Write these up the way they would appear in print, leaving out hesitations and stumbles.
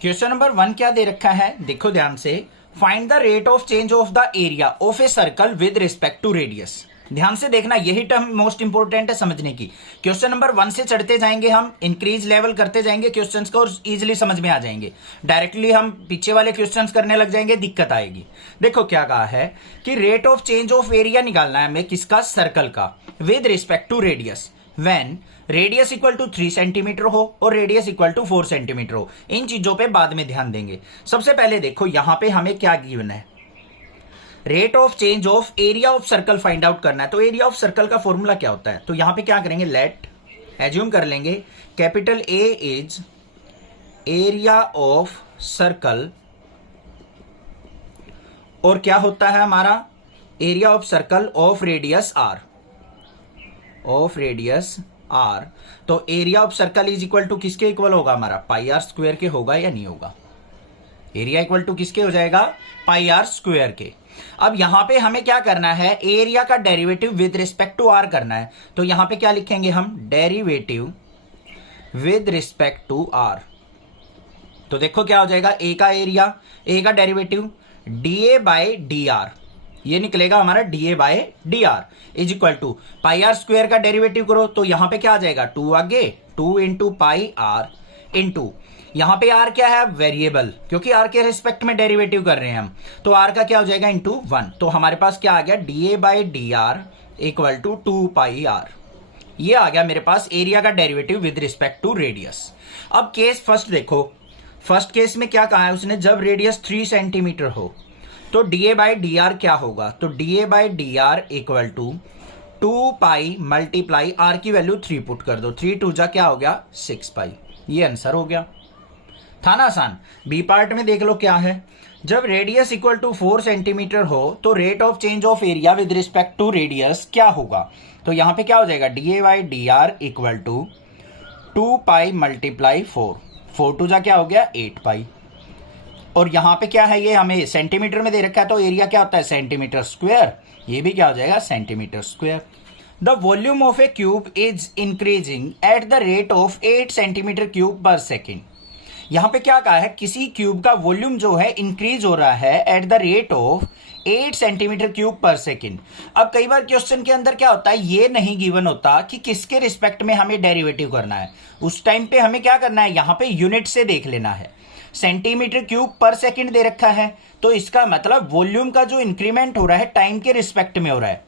Question number 1 क्या दे रखा है, देखो ध्यान से। Find the rate of change of the area of a circle with respect to radius. ध्यान से देखना, यही टर्म मोस्ट इंपोर्टेंट है समझने की। क्वेश्चन नंबर 1 से चढ़ते जाएंगे, हम इंक्रीज लेवल करते जाएंगे क्वेश्चंस को और इजीली समझ में आ जाएंगे। डायरेक्टली हम पीछे वाले क्वेश्चंस करने लग जाएंगे, दिक्कत आएगी। देखो क्या कहा है कि rate of change of area निकालना है हमें, किसका, सर्कल का, with respect to radius when radius equal to 3 centimetre हो और रेडियस इक्वल टू 4 सेंटीमीटर हो। इन चीजों पे बाद में ध्यान देंगे। सबसे पहले देखो यहां पे हमें क्या गिवन है, rate of change of area of circle find out करना है। तो एरिया ऑफ सर्कल का फॉर्मूला क्या होता है, तो यहां पे क्या करेंगे, लेट एज्यूम कर लेंगे capital A is area of circle, और क्या होता है हमारा, area of circle of radius R, of radius R. तो area of circle is equal to किसके इक्वल होगा हमारा, पाई आर स्क्वायर के होगा या नहीं होगा। एरिया इक्वल टू किसके हो जाएगा, पाई आर स्क्वायर के। अब यहां पे हमें क्या करना है, एरिया का derivative with respect to r करना है। तो यहां पे क्या लिखेंगे हम, derivative with respect to are. तो देखो क्या हो जाएगा, ए का एरिया, ए का derivative d A by d r, ये निकलेगा हमारा d A by d r is equal to pi are square का डेरिवेटिव करो तो यहां पे क्या आ जाएगा, 2 आगे 2 इंटू पाई आर इंटू, यहां पे आर क्या है, वेरिएबल, क्योंकि आर के रिस्पेक्ट में डेरिवेटिव कर रहे हैं हम, तो आर का क्या हो जाएगा, इंटू 1। तो हमारे पास क्या आ गया, D A by d are equal to 2 pi r. ये आ गया मेरे पास एरिया का derivative with respect to radius. अब केस फर्स्ट देखो, फर्स्ट केस में क्या कहा है उसने, जब रेडियस 3 सेंटीमीटर हो तो D A by D r क्या होगा, तो D A by D R equal to 2 pi multiply r की वैल्यू 3 पुट कर दो, 3 2 जा क्या हो गया 6 पाई। ये आंसर हो गया, था ना आसान। बी पार्ट में देख लो क्या है, जब रेडियस इक्वल टू 4 सेंटीमीटर हो तो rate of change of area with respect to radius क्या होगा। तो यहां पे क्या हो जाएगा, D A by D R equal to 2 pi multiply 4, 4 2 जा क्या हो गया 8 पाई। और यहां पे क्या है, ये हमें सेंटीमीटर में दे रखा है तो एरिया क्या होता है, सेंटीमीटर स्क्वायर, ये भी क्या हो जाएगा, centimetre square. The volume of A cube is increasing at the rate of 8 centimetre cube पर सेकेंड। यहां पे क्या कहा है, किसी क्यूब का वॉल्यूम जो है इंक्रीज हो रहा है eight the rate of 8 centimetre cube पर सेकेंड। अब कई बार क्वेश्चन के अंदर क्या होता है, ये नहीं गिवन होता कि किसके रिस्पेक्ट में हमें डेरिवेटिव करना है। उस टाइम पे हमें क्या करना है, यहां पे यूनिट से देख लेना है। सेंटीमीटर क्यूब पर सेकंड दे रखा है तो इसका मतलब वॉल्यूम का जो इंक्रीमेंट हो रहा है टाइम के रिस्पेक्ट में हो रहा है।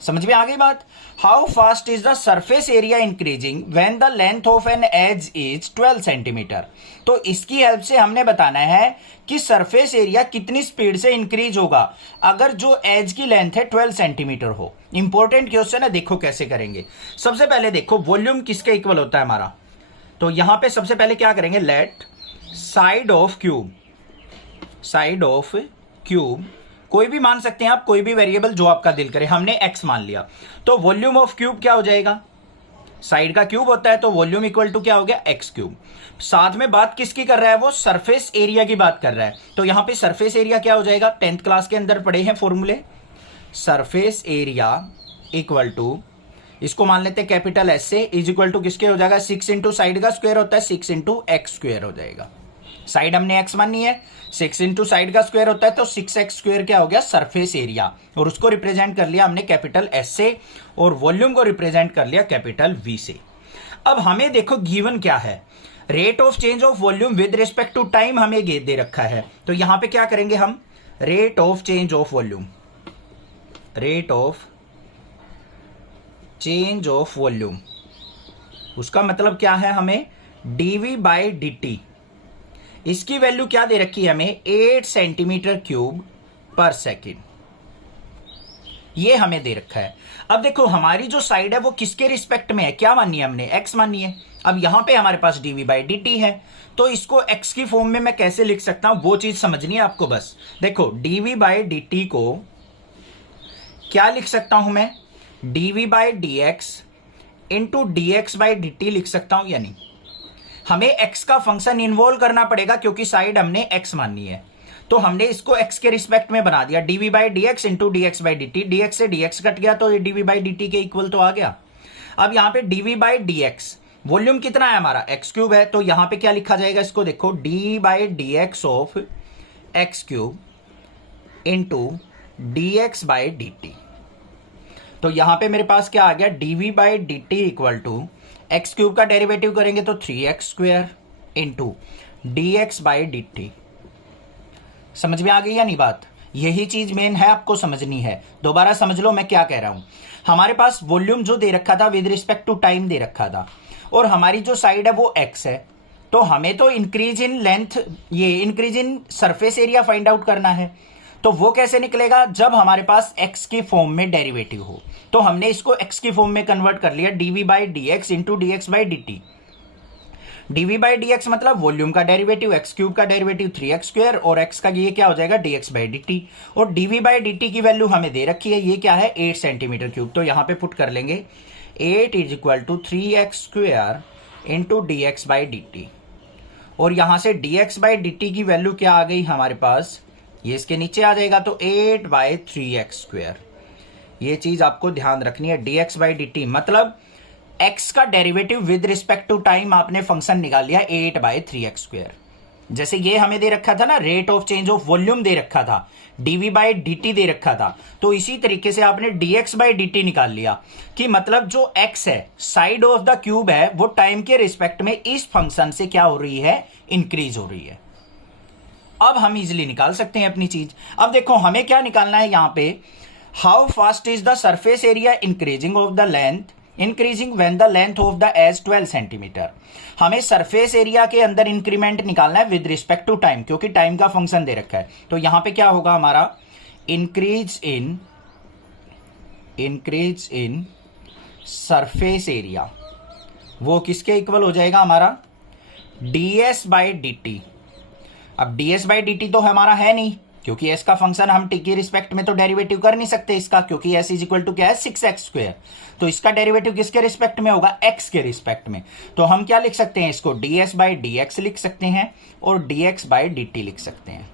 समझ में आ गई बात। How fast is the surface area increasing when the length of an edge is 12 centimetre. तो इसकी हेल्प से हमने बताना है कि सरफेस एरिया कितनी स्पीड से इंक्रीज होगा अगर जो एज की लेंथ है 12 सेंटीमीटर हो। इंपॉर्टेंट क्वेश्चन है, देखो कैसे करेंगे। सबसे पहले देखो वॉल्यूम किसके इक्वल होता है हमारा, तो यहां पे सबसे पहले क्या करेंगे, let side of cube, side of cube कोई भी मान सकते हैं आप, कोई भी वेरिएबल जो आपका दिल करे। हमने x मान लिया तो वॉल्यूम ऑफ क्यूब क्या हो जाएगा, साइड का क्यूब होता है तो वॉल्यूम इक्वल टू क्या हो गया, x क्यूब। साथ में बात किसकी कर रहा है, वो सरफेस एरिया की बात कर रहा है। तो यहां पे सरफेस एरिया क्या हो जाएगा, 10th क्लास के अंदर पढ़े हैं फॉर्मूले, सरफेस एरिया इक्वल टू, इसको मान लेते हैं कैपिटल एस से, इज इक्वल टू किसके हो जाएगा, 6 इंटू साइड का स्क्वायर होता है 6 इंटू एक्स स्क्वायर हो जाएगा। साइड हमने x मानी है, 6 इंटू साइड का स्क्वायर होता है तो 6x स्क्वायर क्या हो गया, सरफेस एरिया। और उसको रिप्रेजेंट कर लिया हमने कैपिटल S से और वॉल्यूम को रिप्रेजेंट कर लिया कैपिटल V से। अब हमें देखो गिवन क्या है, rate of change of volume with respect to time हमें दे रखा है। तो यहां पे क्या करेंगे हम, rate of change of volume, rate of change of volume, उसका मतलब क्या है, हमें dv बाई dt, इसकी वैल्यू क्या दे रखी है हमें, 8 सेंटीमीटर क्यूब पर सेकेंड, ये हमें दे रखा है। अब देखो हमारी जो साइड है वो किसके रिस्पेक्ट में है, क्या मानी है हमने, x मानी है। अब यहां पे हमारे पास dv बाई dt है तो इसको x की फॉर्म में मैं कैसे लिख सकता हूं, वो चीज समझनी है आपको। बस देखो dv बाई dt को क्या लिख सकता हूं मैं, dv by dx into dx by dt लिख सकता हूं या नहीं। हमें x का फंक्शन इन्वॉल्व करना पड़ेगा क्योंकि साइड हमने x माननी है, तो हमने इसको x के रिस्पेक्ट में बना दिया, dv by dx into dx by dt, dx से dx कट गया तो ये dv बाई dt के इक्वल तो आ गया। अब यहां पे dv बाई dx वॉल्यूम कितना है हमारा एक्स क्यूब है, तो यहां पे क्या लिखा जाएगा इसको देखो, d by D x of x cube into d x by D T. तो यहां पे मेरे पास क्या आ गया, d v by D T equal to x cube का डेरिवेटिव करेंगे तो 3x square into d x by D t. समझ में आ गई या नहीं बात? यही चीज मेन है, आपको समझनी है। दोबारा समझ लो मैं क्या कह रहा हूं। हमारे पास वॉल्यूम जो दे रखा था विद रिस्पेक्ट टू टाइम दे रखा था, और हमारी जो साइड है वो x है, तो हमें तो इंक्रीज इन लेंथ, ये increase in surface area find out करना है। तो वो कैसे निकलेगा, जब हमारे पास x की फॉर्म में डेरिवेटिव हो। तो हमने इसको x की फॉर्म में कन्वर्ट कर लिया, dv by D x into d x by D t. D v by D x मतलब वॉल्यूम का डेरिवेटिव, एक्स क्यूब का डेरिवेटिव 3x स्क्वायर, और x का ये क्या हो जाएगा dx बाई डी टी। और डीवी बाई डी टी की वैल्यू हमें दे रखी है, ये क्या है 8 सेंटीमीटर क्यूब। तो यहां पे पुट कर लेंगे 8 is equal to 3x square into d x by D T. और यहां से dx बाई डी टी की वैल्यू क्या आ गई हमारे पास, ये इसके नीचे आ जाएगा, तो 8 बाई 3x स्क्वायर। ये चीज आपको ध्यान रखनी है, dx बाई डी टी मतलब x का derivative with respect to time आपने फंक्शन निकाल लिया 8 बाई 3x स्क्वायर। जैसे ये हमें दे रखा था ना, rate of change of volume दे रखा था, dv बाई dt दे रखा था, तो इसी तरीके से आपने dx बाई dt निकाल लिया कि मतलब जो x है साइड ऑफ द क्यूब है वो टाइम के रिस्पेक्ट में इस फंक्शन से क्या हो रही है, इंक्रीज हो रही है। अब हम इजिली निकाल सकते हैं अपनी चीज। अब देखो हमें क्या निकालना है यहां पे, how fast is the surface area increasing of the length increasing when the length of the edge 12 centimetre. हमें सरफेस एरिया के अंदर इंक्रीमेंट निकालना है विद रिस्पेक्ट टू टाइम, क्योंकि टाइम का फंक्शन दे रखा है। तो यहां पे क्या होगा हमारा, इंक्रीज इन सरफेस एरिया, वो किसके इक्वल हो जाएगा हमारा, ds बाई डी टी। अब ds बाई डी टी तो हमारा है नहीं, क्योंकि s का फंक्शन हम t के रिस्पेक्ट में तो डेरिवेटिव कर नहीं सकते इसका, क्योंकि s इज इक्वल टू क्या है 6x स्क्वायर। तो इसका डेरिवेटिव किसके रिस्पेक्ट में होगा, x के रिस्पेक्ट में। तो हम क्या लिख सकते हैं इसको, ds बाई डी एक्स लिख सकते हैं और dx बाई डी टी लिख सकते हैं।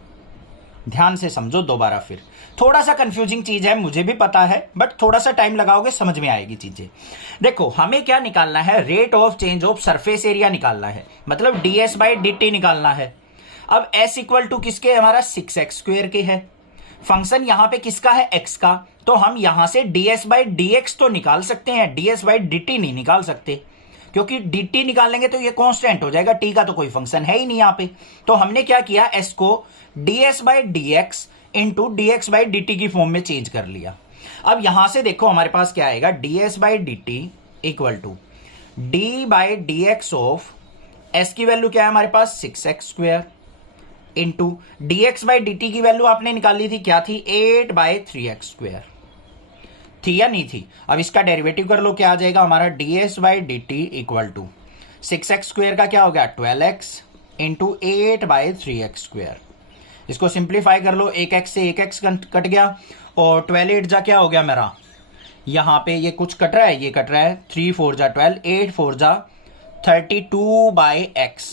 ध्यान से समझो दोबारा, फिर थोड़ा सा कंफ्यूजिंग चीज है मुझे भी पता है, बट थोड़ा सा टाइम लगाओगे समझ में आएगी चीजें। देखो हमें क्या निकालना है, rate of change of surface area निकालना है, मतलब ds बाई डी टी निकालना है। अब s इक्वल टू किसके, हमारा 6x स्क्वायर के है, फंक्शन यहां पे किसका है, x का। तो हम यहां से ds बाई डी एक्स तो निकाल सकते हैं, ds बाई डी टी नहीं निकाल सकते, क्योंकि dt निकालेंगे तो ये कांस्टेंट हो जाएगा, t का तो कोई फंक्शन है ही नहीं यहां पे। तो हमने क्या किया, s को ds by D x into d x by D T की फॉर्म में चेंज कर लिया। अब यहां से देखो हमारे पास क्या आएगा, ds by D T equal to d by D x of s की वैल्यू क्या है हमारे पास 6x square into dx by D T की वैल्यू आपने निकाली थी, क्या थी 8 बाई 3x स्क्वायर, थी या नहीं थी। अब इसका डेरिवेटिव कर लो, क्या आ जाएगा हमारा ds by D T equal to 6x square का क्या हो गया 12x into 8 by 3x square. इसको सिंप्लीफाई कर लो, 1x से 1x कट गया और 12 8 जा क्या हो गया मेरा, यहां पे ये कुछ कट रहा है, ये कट रहा है, 3 4 जा 12, 8 4 जा 32 बाई x।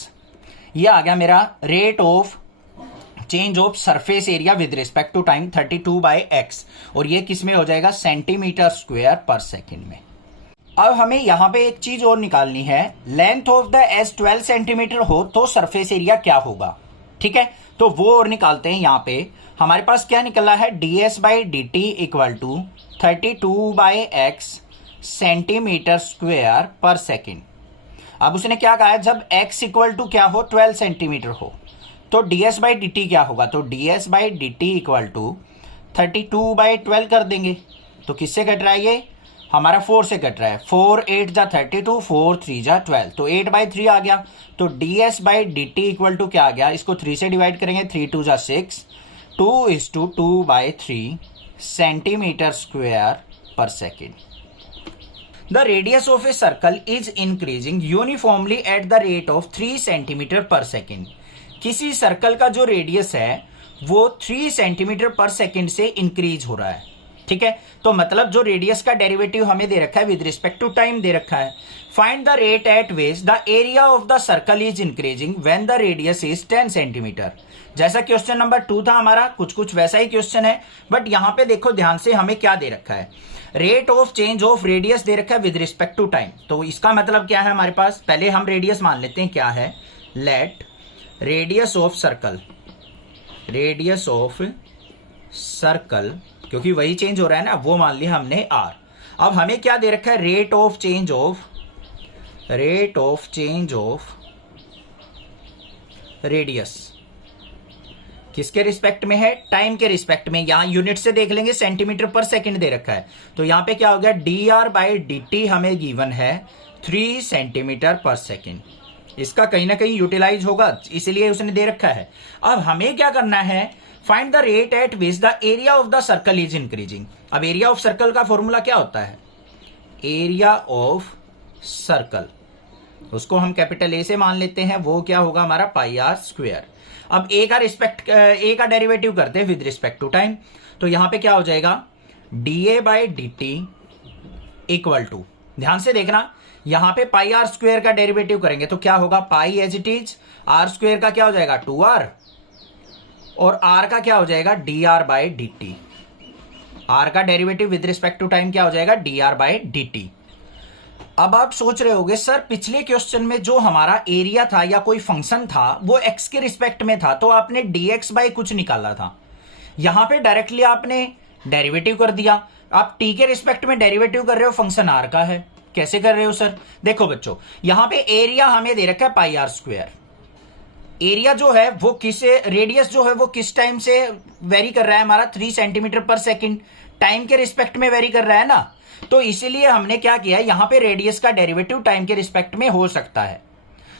ये आ गया मेरा rate of change of surface area with respect to time 32 by x, और ये किस में हो जाएगा, सेंटीमीटर स्क्वायर पर सेकेंड में। अब हमें यहां पे एक चीज और निकालनी है, length of the edge 12 centimetre हो तो सरफेस एरिया क्या होगा, ठीक है। तो वो और निकालते हैं। यहां पे हमारे पास क्या निकला है, ds by D T equal to 32 by x centimetre square पर सेकेंड। अब उसने क्या कहा है, जब x इक्वल टू क्या हो 12 सेंटीमीटर हो, तो ds बाई डी टी क्या होगा, तो ds by D T equal to 32 by 12 कर देंगे। तो किससे कट रहा है, ये हमारा 4 से कट रहा है, 4 8 जा 32, 4 3 जा 12, तो 8 बाई 3 आ गया। तो ds by D T equal to क्या आ गया, इसको 3 से डिवाइड करेंगे, 3 2 जा 6, 2:2 बाई 3 सेंटीमीटर स्क्वायर पर second. The radius of a circle is increasing uniformly at the rate of 3 centimetre पर सेकेंड। किसी सर्कल का जो रेडियस है वो 3 सेंटीमीटर पर सेकेंड से इंक्रीज हो रहा है, ठीक है, तो मतलब जो रेडियस का डेरिवेटिव हमें दे रखा है विद रिस्पेक्ट टू टाइम दे रखा है। Find the rate at which the area of the circle is increasing when the radius is 10 centimetre. जैसा क्वेश्चन नंबर 2 था हमारा, कुछ वैसा ही क्वेश्चन है, बट यहां पे देखो ध्यान से हमें क्या दे रखा है, rate of change of radius दे रखा है विद रिस्पेक्ट टू टाइम। तो इसका मतलब क्या है हमारे पास, पहले हम रेडियस मान लेते हैं क्या है, late radius of circle, radius of circle, क्योंकि वही चेंज हो रहा है ना, वो मान लिया हमने आर। अब हमें क्या दे रखा है, rate of change of radius किसके रिस्पेक्ट में है, टाइम के रिस्पेक्ट में। यहां यूनिट से देख लेंगे, सेंटीमीटर पर सेकंड दे रखा है, तो यहां पे क्या हो गया, dr/dt हमें गिवन है 3 सेंटीमीटर पर सेकंड। इसका कहीं ना कहीं यूटिलाइज होगा, इसलिए उसने दे रखा है। अब हमें क्या करना है, find the rate at which the area of the circle is increasing. अब एरिया ऑफ सर्कल का फॉर्मूला क्या होता है, एरिया ऑफ सर्कल, उसको हम कैपिटल ए से मान लेते हैं, वो क्या होगा हमारा पाई आर स्क्वायर। अब ए का डेरिवेटिव करते हैं विद रिस्पेक्ट टू टाइम, तो यहां पे क्या हो जाएगा, dA/dt इक्वल टू, ध्यान से देखना, यहां पे पाई आर स्क्वायर का डेरिवेटिव करेंगे तो क्या होगा, pi as it is, R square का क्या हो जाएगा 2r, और r का क्या हो जाएगा dr/dt। r का derivative with respect to time क्या हो जाएगा, dr/dt। अब आप सोच रहे होगे सर पिछले क्वेश्चन में जो हमारा एरिया था या कोई फंक्शन था वो x के रिस्पेक्ट में था, तो आपने dx बाय कुछ निकाला था, यहां पे डायरेक्टली आपने डेरिवेटिव कर दिया। आप t के रिस्पेक्ट में डेरिवेटिव कर रहे हो, फंक्शन r का है, कैसे कर रहे हो सर, देखो बच्चों यहां पे एरिया हमें दे रखा है पाई आर स्क्वायर, एरिया जो है वो किस, रेडियस जो है वो किस टाइम से वेरी कर रहा है हमारा, 3 सेंटीमीटर पर सेकंड, टाइम के रिस्पेक्ट में वेरी कर रहा है ना, तो इसीलिए हमने क्या किया है, यहां पे रेडियस का डेरिवेटिव टाइम के रिस्पेक्ट में हो सकता है,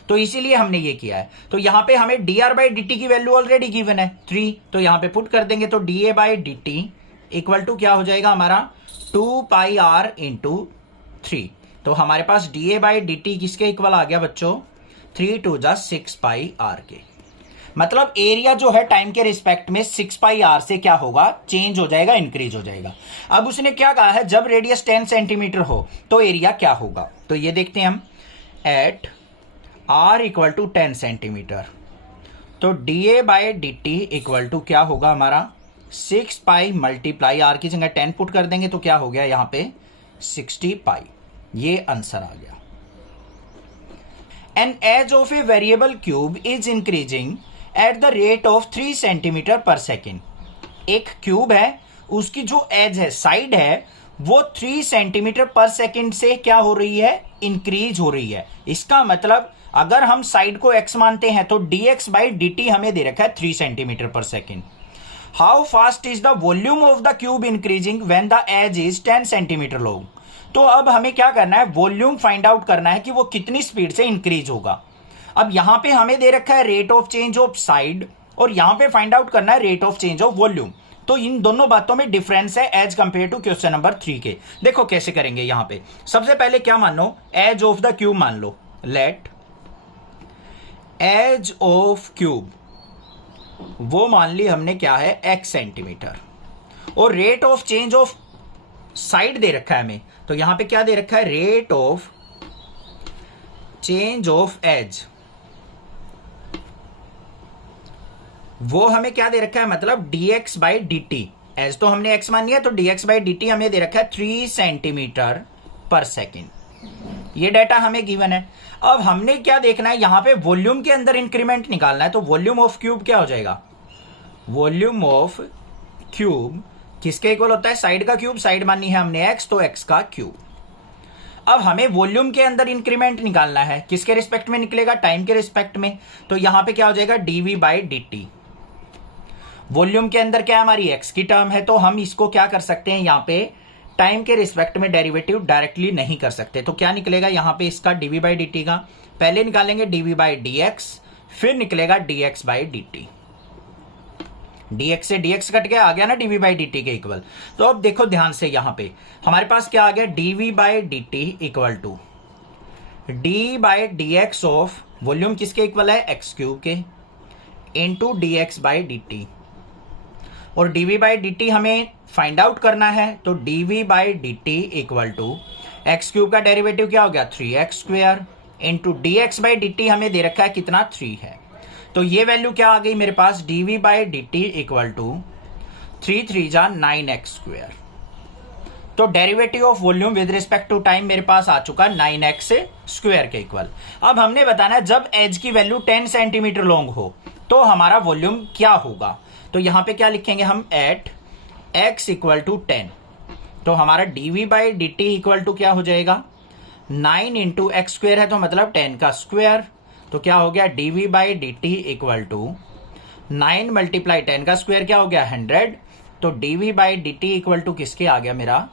तो इसीलिए हमने ये किया है। तो यहां पे हमें dr/dt की वैल्यू ऑलरेडी गिवन है 3, तो यहां पे पुट कर देंगे, तो dA/dt इक्वल टू क्या हो जाएगा हमारा 2 पाई r इंटू 3। तो हमारे पास dA/dt किसके इक्वल आ गया बच्चों, 3 2 जा 6 पाई r के। मतलब एरिया जो है टाइम के रिस्पेक्ट में 6 पाई r से क्या होगा, चेंज हो जाएगा, इंक्रीज हो जाएगा। अब उसने क्या कहा है, जब रेडियस 10 सेंटीमीटर हो तो एरिया क्या होगा, तो ये देखते हैं हम, at r equal to 10 centimetre, तो dA/dt इक्वल टू क्या होगा हमारा 6 पाई मल्टीप्लाई r की जगह 10 पुट कर देंगे, तो क्या हो गया यहां पे 60 पाई, ये आंसर आ गया। An edge of a variable cube is increasing at the rate of 3 centimetre पर सेकेंड। एक क्यूब है, उसकी जो एज है, साइड है, वो 3 सेंटीमीटर पर सेकेंड से क्या हो रही है, इंक्रीज हो रही है। इसका मतलब अगर हम साइड को x मानते हैं तो dx/dt हमें दे रखा है 3 सेंटीमीटर पर second. How fast is the volume of the cube increasing when the edge is 10 centimetre long. तो अब हमें क्या करना है, वॉल्यूम फाइंड आउट करना है कि वो कितनी स्पीड से इंक्रीज होगा। अब यहां पे हमें दे रखा है rate of change of side, और यहां पे फाइंड आउट करना है rate of change of volume. तो इन दोनों बातों में डिफरेंस है as compare to question number 3 के। देखो कैसे करेंगे, यहां पे सबसे पहले क्या मान लो, एज ऑफ द क्यूब मान लो, लेट एज ऑफ क्यूब वो मान ली हमने क्या है x सेंटीमीटर, और rate of change of side दे रखा है हमें, तो यहां पे क्या दे रखा है, rate of change of edge, वो हमें क्या दे रखा है, मतलब dx/dt। एज तो हमने x मान लिया, तो dx/dt हमें दे रखा है 3 सेंटीमीटर पर सेकेंड। ये डाटा हमें गिवन है। अब हमने क्या देखना है, यहां पे वॉल्यूम के अंदर इंक्रीमेंट निकालना है, तो वॉल्यूम ऑफ क्यूब क्या हो जाएगा, वॉल्यूम ऑफ क्यूब किसके इक्वल होता है, साइड का क्यूब, साइड मानी है हमने x, तो x का क्यूब। अब हमें वॉल्यूम के अंदर इंक्रीमेंट निकालना है, किसके रिस्पेक्ट में निकलेगा, टाइम के रिस्पेक्ट में, तो यहां पे क्या हो जाएगा dv/dt। वॉल्यूम के अंदर क्या हमारी x की टर्म है, तो हम इसको क्या कर सकते हैं, यहां पे टाइम के रिस्पेक्ट में डेरिवेटिव डायरेक्टली नहीं कर सकते, तो क्या निकलेगा यहां पे इसका dv/dt का, पहले निकालेंगे dv/dx, फिर निकलेगा dx/dt। dx से dx कट गया, आ गया ना dv/dt के इक्वल। तो अब देखो ध्यान से, यहां पे हमारे पास क्या आ गया, dv/dt equal to d/dx of volume किसके इक्वल है, x क्यूब के, इंटू dx/dt। और डीवी बाई डी टी हमें फाइंड आउट करना है। तो DV by D T equal to x cube का डेरिवेटिव क्या हो गया 3x square into d x by D t हमें दे रखा है कितना 3 है। तो ये वैल्यू क्या आ गई मेरे पास DV by D T equal to 3 3 जा 9x स्क्वेयर। तो derivative of volume with respect to time मेरे पास आ चुका 9x स्क्वेयर के इक्वल। अब हमने बताना है जब एज की वैल्यू 10 सेंटीमीटर लॉन्ग हो तो हमारा वॉल्यूम क्या होगा। तो यहां पे क्या लिखेंगे हम एट x इक्वल टू 10। तो हमारा dv by D T equal to क्या हो जाएगा 9 इंटू एक्स स्क्वेयर है तो मतलब 10 का स्क्वेयर। तो क्या हो गया dv by D T equal to 9 multiply 10 का स्क्वेयर क्या हो गया 100। तो dv by D T equal to किसके आ गया मेरा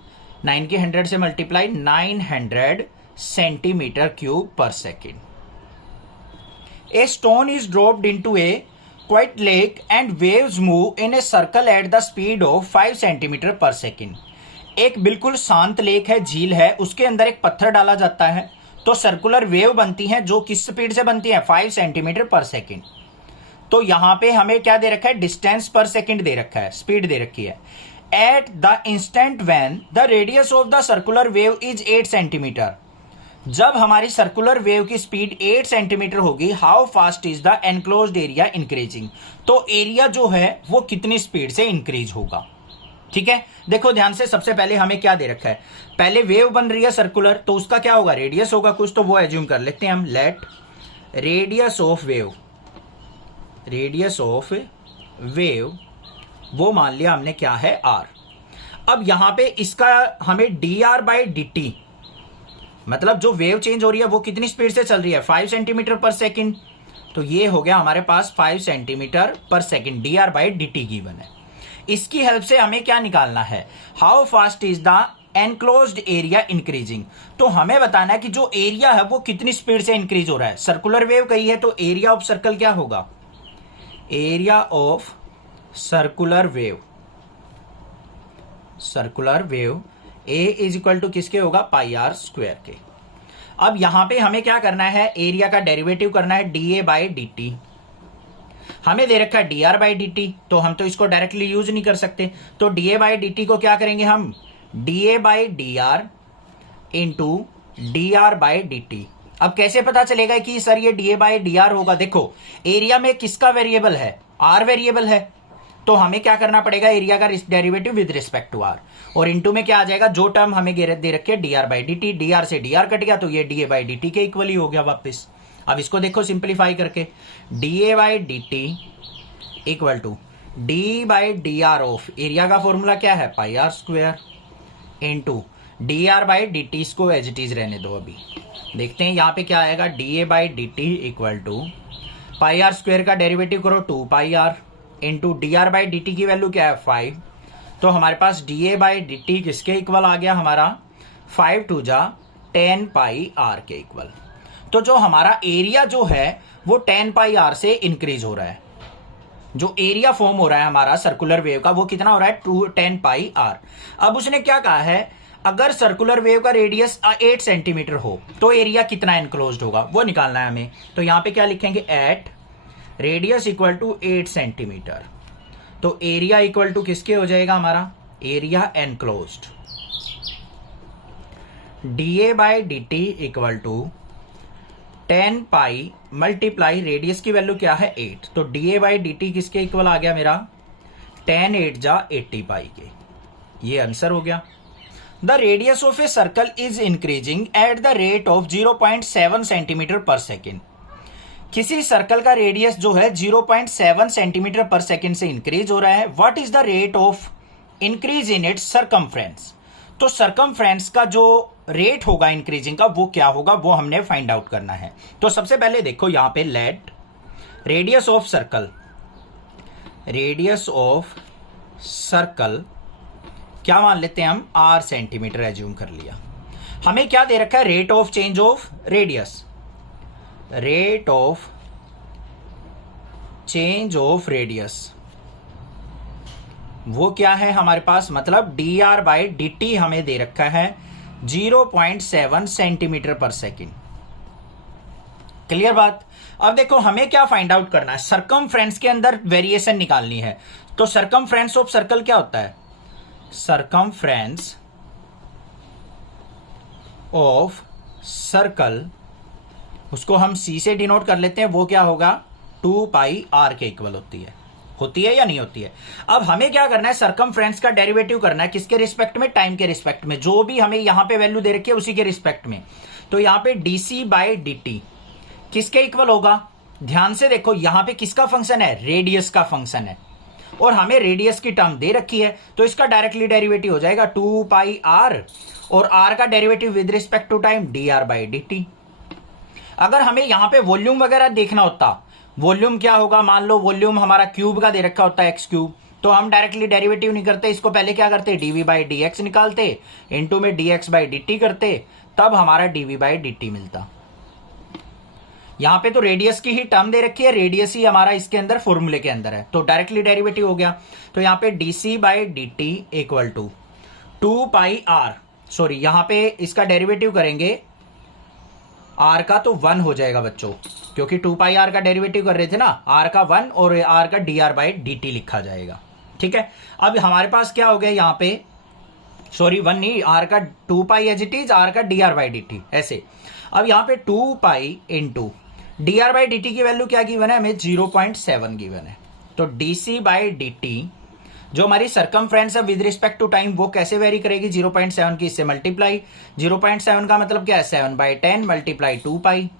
9 के 100 से मल्टीप्लाई 900 सेंटीमीटर क्यूब पर second. A stone is dropped into a quiet lake and waves move in a circle at the speed of 5 centimetre पर सेकेंड। एक बिल्कुल शांत लेक है, झील है, उसके अंदर एक पत्थर डाला जाता है तो सर्कुलर वेव बनती है जो किस स्पीड से बनती है 5 सेंटीमीटर पर सेकेंड। तो यहां पे हमें क्या दे रखा है डिस्टेंस पर सेकेंड दे रखा है, स्पीड दे रखी है। At the instant when the radius of the circular wave is 8 centimetre, जब हमारी सर्कुलर वेव की स्पीड 8 सेंटीमीटर होगी how fast is the enclosed area increasing. तो एरिया जो है वो कितनी स्पीड से इंक्रीज होगा। ठीक है, देखो ध्यान से, सबसे पहले हमें क्या दे रखा है, पहले वेव बन रही है सर्कुलर तो उसका क्या होगा रेडियस होगा कुछ, तो वो एज्यूम कर लेते हैं हम। Late radius of wave, radius of wave वो मान लिया हमने क्या है r। अब यहां पे इसका हमें dr बाई डी टी, मतलब जो वेव चेंज हो रही है वो कितनी स्पीड से चल रही है 5 सेंटीमीटर पर सेकेंड। तो ये हो गया हमारे पास 5 सेंटीमीटर पर second dr by D T given है। इसकी हेल्प से हमें क्या निकालना है how fast is the enclosed area increasing. तो हमें बताना है कि जो एरिया है वो कितनी स्पीड से इंक्रीज हो रहा है। सर्कुलर वेव कही है तो एरिया ऑफ सर्कल क्या होगा, area of circular wave, circular wave A is equal to किसके होगा पाई आर स्क्वायर के। अब यहां पे हमें क्या करना है एरिया का डेरिवेटिव करना है D A by D t. हमें दे रखा है D R by D T तो हम तो इसको डायरेक्टली यूज नहीं कर सकते। तो D A by D T को क्या करेंगे हम D A by D R into D R by D T. अब कैसे पता चलेगा कि सर ये D A by D R होगा, देखो एरिया में किसका वेरिएबल है आर वेरिएबल है तो हमें क्या करना पड़ेगा एरिया का derivative with respect to R, और इनटू में क्या आ जाएगा जो टर्म हमें दे रखे D R by D T, D R से डी आर कट गया तो ये D A by D T के इक्वल ही हो गया वापस। अब इसको देखो सिंप्लीफाई करके D A by D T equal to D by D R of area का फॉर्मूला क्या है pi are square into D R by D T, इसको एज इट इज रहने दो। अभी देखते हैं यहाँ पे क्या आएगा D A by D T equal to pi are square का डेरिवेटिव करो 2 pi R into D R by D T की वैल्यू क्या है 5। तो हमारे पास D A by D T किसके इक्वल आ गया हमारा 5 2 जा 10 पाई आर के इक्वल। तो जो हमारा एरिया जो है वो 10 पाई आर से इंक्रीज हो रहा है। जो एरिया फॉर्म हो रहा है हमारा सर्कुलर वेव का वो कितना हो रहा है 10 पाई आर। अब उसने क्या कहा है अगर सर्कुलर वेव का रेडियस 8 सेंटीमीटर हो तो एरिया कितना एनक्लोज्ड होगा वो निकालना है हमें। तो यहां पे क्या लिखेंगे at radius equal to 8 centimetre. तो एरिया इक्वल टू किसके हो जाएगा हमारा area enclosed D A by D T equal to 10 pi multiply radius की वैल्यू क्या है 8। तो D A by D T किसके इक्वल आ गया मेरा 10 8 जा 80 पाई के। ये आंसर हो गया। The radius of a circle is increasing at the rate of 0.7 centimetre पर सेकेंड। किसी सर्कल का रेडियस जो है 0.7 सेंटीमीटर पर सेकेंड से इंक्रीज हो रहा है। What is the rate of increase in its circumference. तो सरकमफ्रेंस का जो रेट होगा इंक्रीजिंग का वो क्या होगा वो हमने फाइंड आउट करना है। तो सबसे पहले देखो यहां पे let radius of circle, radius of circle क्या मान लेते हैं हम r सेंटीमीटर एज्यूम कर लिया। हमें क्या दे रखा है rate of change of radius, rate of change of radius वो क्या है हमारे पास, मतलब D R by D t हमें दे रखा है 0.7 सेंटीमीटर पर सेकेंड। क्लियर बात। अब देखो हमें क्या फाइंड आउट करना है, सरकमफ्रेंस के अंदर वेरिएशन निकालनी है। तो सरकमफ्रेंस ऑफ सर्कल क्या होता है, सरकमफ्रेंस ऑफ सर्कल, उसको हम सी से डिनोट कर लेते हैं, वो क्या होगा 2 पाई आर के इक्वल होती है या नहीं होती है। अब हमें क्या करना है, सरकमफ्रेंस का डेरिवेटिव करना है, किसके रिस्पेक्ट में, टाइम के रिस्पेक्ट में, जो भी हमें यहां पे वैल्यू दे रखी है उसी के रिस्पेक्ट में। तो यहां पे डीसी बाय डी किसके इक्वल होगा, ध्यान से देखो यहां पे किसका फंक्शन है, रेडियस का फंक्शन है, और हमें रेडियस की टर्म दे रखी है, तो इसका डायरेक्टली डेरिवेटिव हो जाएगा 2 पाई आर, और आर का derivative with respect to time D R by D T. अगर हमें यहां पे वॉल्यूम वगैरह देखना होता, वॉल्यूम क्या होगा, मान लो वॉल्यूम हमारा क्यूब का दे रखा होता है एक्स क्यूब, तो हम डायरेक्टली डेरिवेटिव नहीं करते, इसको पहले क्या करते, डीवी बाई डी एक्स निकालते, इनटू में D x by D T करते, तब हमारा डीवी बाई डी टी मिलता। यहां पे तो रेडियस की ही टर्म दे रखी है, रेडियस ही हमारा इसके अंदर फॉर्मूले के अंदर है, तो डायरेक्टली डेरिवेटिव हो गया। तो यहां पे D C by D T equal to 2 pi R, sorry यहां पे इसका डेरिवेटिव करेंगे आर का तो 1 हो जाएगा बच्चों, क्योंकि 2 पाई आर का डेरिवेटिव कर रहे थे ना, आर का 1 और आर का D R by D T लिखा जाएगा। ठीक है, अब हमारे पास क्या हो गया यहाँ पे, सॉरी 1 नहीं, आर का 2 pi as it is, R का D R by D T ऐसे। अब यहाँ पे 2 pi into D R by D T की वैल्यू क्या गिवन है, हमें 0.7 गिवन है। तो D C by D T जो हमारी सरकमफ्रेंस है विद रिस्पेक्ट टू टाइम, वो कैसे वेरी करेगी, 0.7 की इससे मल्टीप्लाई, 0.7 का मतलब क्या है 7/10 मल्टीप्लाई 2 पाई,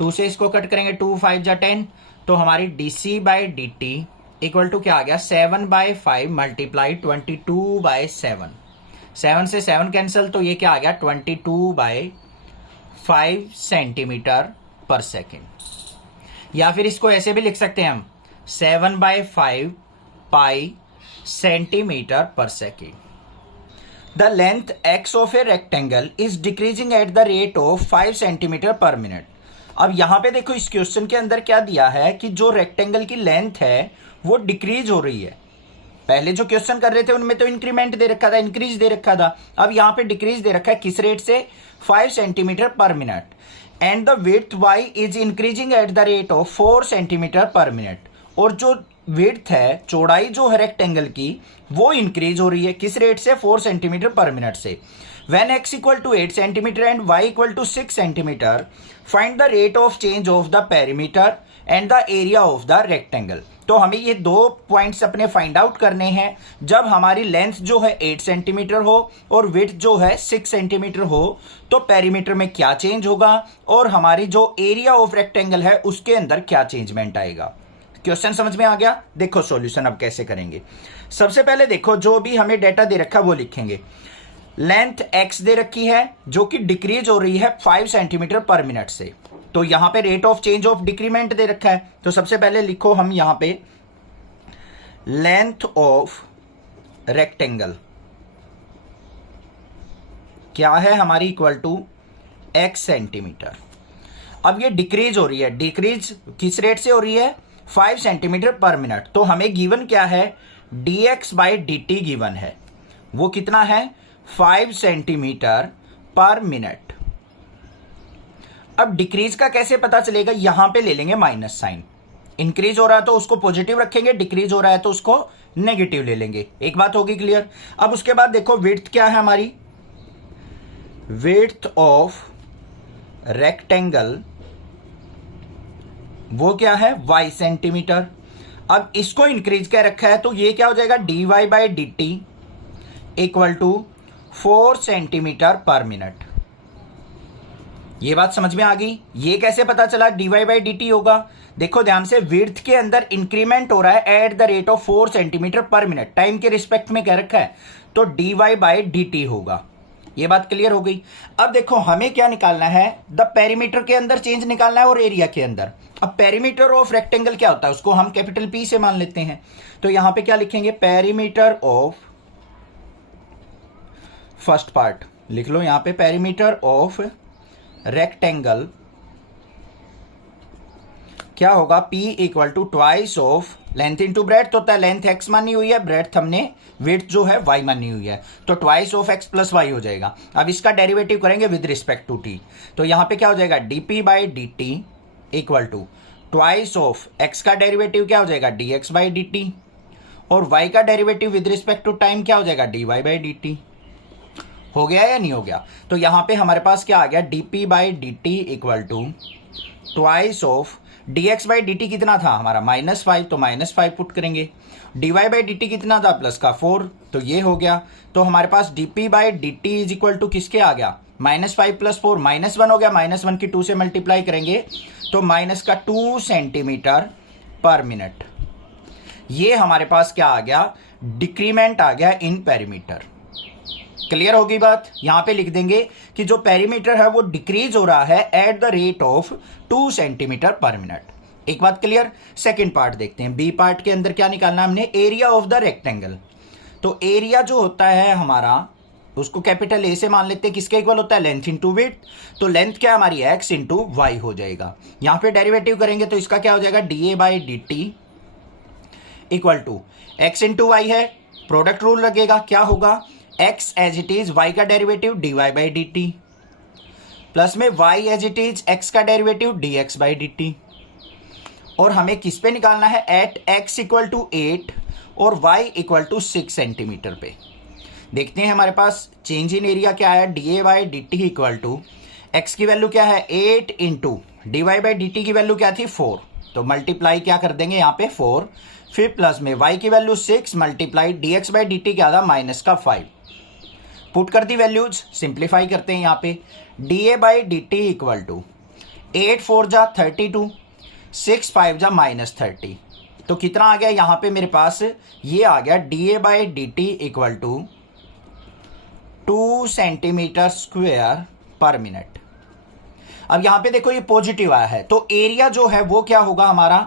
2 से इसको कट करेंगे 2 5 जा 10, तो हमारी D C by D T equal to क्या आ गया 7/5 मल्टीप्लाई 22/7, 7 से 7 कैंसिल, तो ये क्या आ गया 22/5 सेंटीमीटर पर सेकेंड, या फिर इसको ऐसे भी लिख सकते हैं हम 7/5 पाई सेंटीमीटर पर second. The length x of a rectangle is decreasing eight the rate of 5 centimetre per minute. अब यहां पे देखो इस क्वेश्चन के अंदर क्या दिया है कि जो रेक्टेंगल की लेंथ है वो डिक्रीज हो रही है। पहले जो क्वेश्चन कर रहे थे उनमें तो इंक्रीमेंट दे रखा था, इंक्रीज दे रखा था, अब यहां पे डिक्रीज दे रखा है, किस रेट से 5 centimetre per minute, and the width Y is increasing at the rate of 4 centimetre per minute, और जो विड्थ है, चौड़ाई जो है रेक्टेंगल की, वो इंक्रीज हो रही है, किस रेट से 4 सेंटीमीटर पर मिनट से। When x equal to 8 centimetre and y equal to 6 centimetre, find the rate of change of the perimeter and the area of the rectangle. तो हमें ये 2 पॉइंट्स अपने फाइंड आउट करने हैं, जब हमारी लेंथ जो है 8 सेंटीमीटर हो और विड्थ जो है 6 सेंटीमीटर हो, तो पेरीमीटर में क्या चेंज होगा और हमारी जो एरिया ऑफ रेक्टेंगल है उसके अंदर क्या चेंजमेंट आएगा। क्वेश्चन समझ में आ गया। देखो सॉल्यूशन अब कैसे करेंगे। सबसे पहले देखो जो भी हमें डेटा दे रखा वो लिखेंगे। लेंथ x दे रखी है जो कि डिक्रीज हो रही है 5 सेंटीमीटर पर मिनट से, तो यहां पे rate of change of decrement दे रखा है, तो सबसे पहले लिखो हम यहां पे लेंथ ऑफ रेक्टेंगल क्या है हमारी, इक्वल टू x सेंटीमीटर। अब ये डिक्रीज हो रही है, डिक्रीज किस रेट से हो रही है 5 सेंटीमीटर पर मिनट, तो हमें गिवन क्या है dx by D T given है, वो कितना है 5 सेंटीमीटर पर मिनट। अब डिक्रीज का कैसे पता चलेगा, यहां पे ले लेंगे माइनस साइन, इंक्रीज हो रहा है तो उसको पॉजिटिव रखेंगे, डिक्रीज हो रहा है तो उसको नेगेटिव ले लेंगे। एक बात होगी क्लियर। अब उसके बाद देखो विड्थ क्या है हमारी, विड्थ ऑफ रेक्टेंगल वो क्या है y सेंटीमीटर। अब इसको इंक्रीज क्या रखा है, तो ये क्या हो जाएगा dy by D T equal to 4 centimetre per minute. ये बात समझ में आ गई। ये कैसे पता चला dy बाई डी टी होगा, देखो ध्यान से, विड्थ के अंदर इंक्रीमेंट हो रहा है eight the rate of 4 centimetre per minute, time के रिस्पेक्ट में क्या रखा है, तो dy बाई डी टी होगा। ये बात क्लियर हो गई। अब देखो हमें क्या निकालना है, द पेरीमीटर के अंदर चेंज निकालना है और एरिया के अंदर। अब पेरीमीटर ऑफ रेक्टेंगल क्या होता है, उसको हम कैपिटल P से मान लेते हैं, तो यहां पे क्या लिखेंगे, पेरीमीटर ऑफ, फर्स्ट पार्ट लिख लो यहां पे, पेरीमीटर ऑफ रेक्टेंगल क्या होगा, P equal to twice of length into breadth होता है, लेंथ x मानी हुई है, ब्रेड्थ हमने विड्थ जो है y मानी हुई है, तो twice of x plus y हो जाएगा। अब इसका डेरिवेटिव करेंगे विद रिस्पेक्ट टू t, तो यहां पे क्या हो जाएगा dp by dt equal to twice of x का डेरिवेटिव क्या हो जाएगा dx बाई डी टी, और y का derivative with respect to time क्या हो जाएगा dy बाई डी टी। हो गया या नहीं हो गया? तो यहां पे हमारे पास क्या आ गया, dp by D T equal to twice of dx by D T कितना था हमारा -5, तो -5 पुट करेंगे। dy बाई डी टी कितना था +4, तो ये हो गया। तो हमारे पास dp by D T is equal to किसके आ गया, -5 + 4 -1 हो गया, -1 की 2 से मल्टीप्लाई करेंगे तो -2 सेंटीमीटर पर मिनट। ये हमारे पास क्या आ गया, डिक्रीमेंट आ गया इन पेरीमीटर। क्लियर होगी बात? यहां पे लिख देंगे कि जो पेरीमीटर है वो डिक्रीज हो रहा है eight the rate of 2 centimetre per minute. एक बात क्लियर। सेकंड पार्ट देखते हैं। बी पार्ट के अंदर क्या निकालना है हमने, एरिया ऑफ द रेक्टेंगल। तो एरिया जो होता है हमारा, उसको कैपिटल ए से मान लेते हैं, किसके इक्वल होता है, लेंथ इंटू विड्थ। तो लेंथ क्या हमारी x इंटू वाई हो जाएगा। यहां पे डेरिवेटिव करेंगे तो इसका क्या हो जाएगा, D A by D T equal to X into Y है, प्रोडक्ट रूल लगेगा, क्या होगा x as it is y का derivative dy by D T plus में y as it is x का derivative dx by D T. और हमें किस पे निकालना है, एट x इक्वल टू 8 और y इक्वल टू 6 सेंटीमीटर पे। देखते हैं हमारे पास चेंज इन एरिया क्या है, D by D T equal to X की वैल्यू क्या है 8 into D Y by D T की वैल्यू क्या थी 4, तो मल्टीप्लाई क्या कर देंगे यहाँ पे 4, फिर प्लस में y की value 6 multiply D x by D T क्या था -5। पुट कर दी वैल्यूज, सिंप्लीफाई करते हैं यहाँ पे, D A by D T equal to 8 4 जा 32, 6 5 जा -30। तो कितना आ गया यहाँ पे मेरे पास, ये आ गया D A by D T equal to 2 centimetre square per minute. अब यहां पे देखो ये पॉजिटिव आया है, तो एरिया जो है वो क्या होगा हमारा,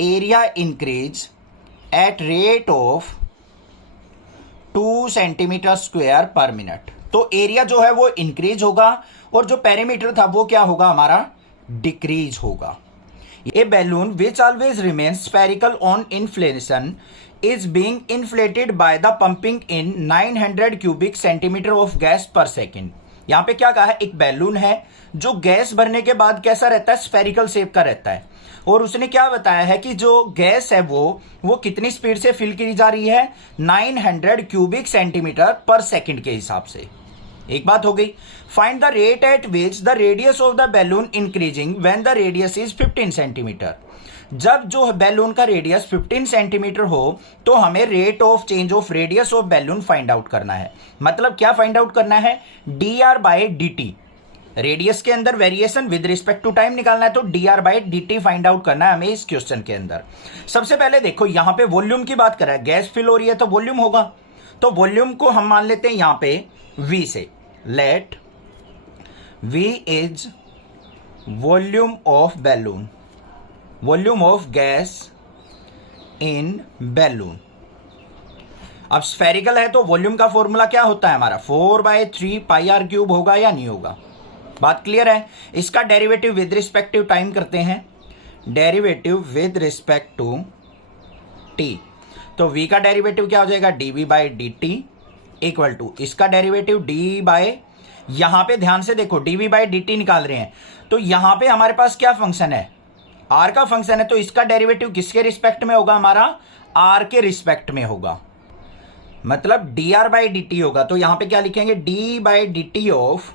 area increase at rate of 2 centimetre square per minute. तो एरिया जो है वो इंक्रीज होगा और जो पेरीमीटर था वो क्या होगा हमारा, डिक्रीज होगा। A balloon which always remain spherical on inflation is being inflated by the pumping in 900 cubic centimeter of gas per second। यहां पे क्या कहा है, एक बैलून है जो गैस भरने के बाद कैसा रहता है, स्फेरिकल शेप का रहता है। और उसने क्या बताया है कि जो गैस है वो कितनी स्पीड से फिल की जा रही है, 900 क्यूबिक सेंटीमीटर पर सेकंड के हिसाब से। एक बात हो गई। Find the rate at which the radius of the balloon increasing when the radius is 15 centimetre. जब जो बैलून का रेडियस 15 सेंटीमीटर हो तो हमें rate of change of radius of balloon find out करना है। मतलब क्या फाइंड आउट करना है, D R by D T. Radius के अंदर variation with respect to time निकालना है, तो D R by D T find out करना है हमें इस क्वेश्चन के अंदर। सबसे पहले देखो यहां पे वॉल्यूम की बात कर रहा है, गैस फिल हो रही है तो वॉल्यूम होगा। तो वॉल्यूम को हम मान लेते हैं यहां पे V से, let V is volume of balloon, volume of gas in balloon. अब स्फेरिकल है तो वॉल्यूम का फॉर्मूला क्या होता है हमारा, 4/3 पाई आर क्यूब होगा या नहीं होगा, बात क्लियर है। इसका derivative with respect to time करते हैं, derivative with respect to T. तो v का डेरिवेटिव क्या हो जाएगा, dv by D T equal to इसका डेरिवेटिव d बाय, यहां पे ध्यान से देखो dv बाई डी टी निकाल रहे हैं तो यहां पे हमारे पास क्या फंक्शन है, r का फंक्शन है, तो इसका डेरिवेटिव किसके रिस्पेक्ट में होगा हमारा, r के रिस्पेक्ट में होगा, मतलब dr बाई डी टी होगा। तो यहां पे क्या लिखेंगे, d by D T of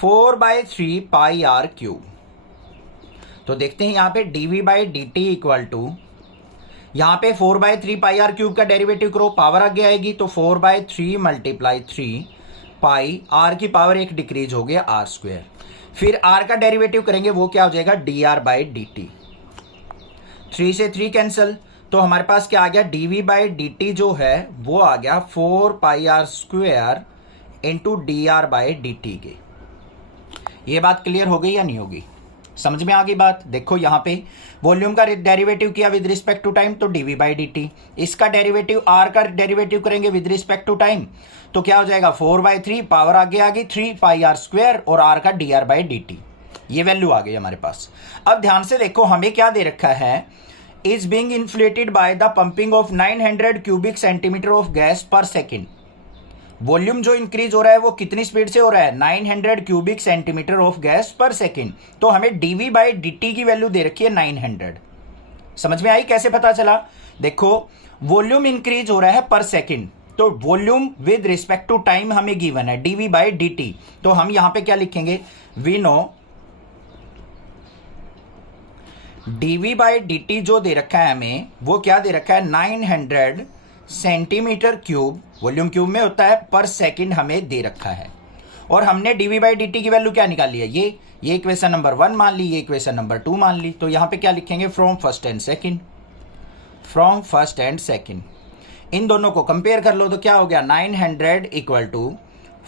4/3 pi are cube. तो देखते हैं यहां पे dv by D T equal to, यहां पे 4/3 पाई आर क्यूब का डेरिवेटिव करो, पावर आगे आएगी तो 4/3 मल्टीप्लाई 3 पाई, आर की पावर 1 डिक्रीज हो गया आर स्क्वायर। फिर r का डेरिवेटिव करेंगे वो क्या हो जाएगा, dr बाई डी टी, 3 से 3 कैंसिल, तो हमारे पास क्या आ गया, dv बाई डी टी जो है वो आ गया 4 pi are square into dr by D T के। ये बात क्लियर हो गई या नहीं होगी, समझ में आ गई बात। देखो यहां पे वॉल्यूम का डेरिवेटिव किया विद रिस्पेक्ट टू टाइम तो dv बाई डी टी, इसका डेरिवेटिव r का डेरिवेटिव करेंगे विद रिस्पेक्ट टू टाइम तो क्या हो जाएगा 4/3, पावर आगे आ गई 3 पाई आर स्क्वायर और r का dr बाई डी टी, ये वैल्यू आ गई हमारे पास। अब ध्यान से देखो हमें क्या दे रखा है, is being inflated by the pumping of 900 cubic centimetre of gas पर सेकेंड। वॉल्यूम जो इंक्रीज हो रहा है वो कितनी स्पीड से हो रहा है, 900 क्यूबिक सेंटीमीटर ऑफ गैस पर सेकेंड। तो हमें dv बाई dt की वैल्यू दे रखी है 900। समझ में आई कैसे पता चला? देखो वॉल्यूम इंक्रीज हो रहा है पर सेकेंड, तो volume with respect to time हमें गिवन है dv बाई dt। तो हम यहां पे क्या लिखेंगे, we know dv by dt जो दे रखा है हमें वो क्या दे रखा है, 900 सेंटीमीटर क्यूब, वॉल्यूम क्यूब में होता है, पर सेकंड हमें दे रखा है। और हमने dv बाई dt की वैल्यू क्या निकाली है, ये इक्वेशन नंबर 1 मान ली, ये इक्वेशन नंबर 2 मान ली। तो यहां पे क्या लिखेंगे, फ्रॉम फर्स्ट एंड सेकंड। इन दोनों को कंपेयर कर लो तो क्या हो गया, 900 equal to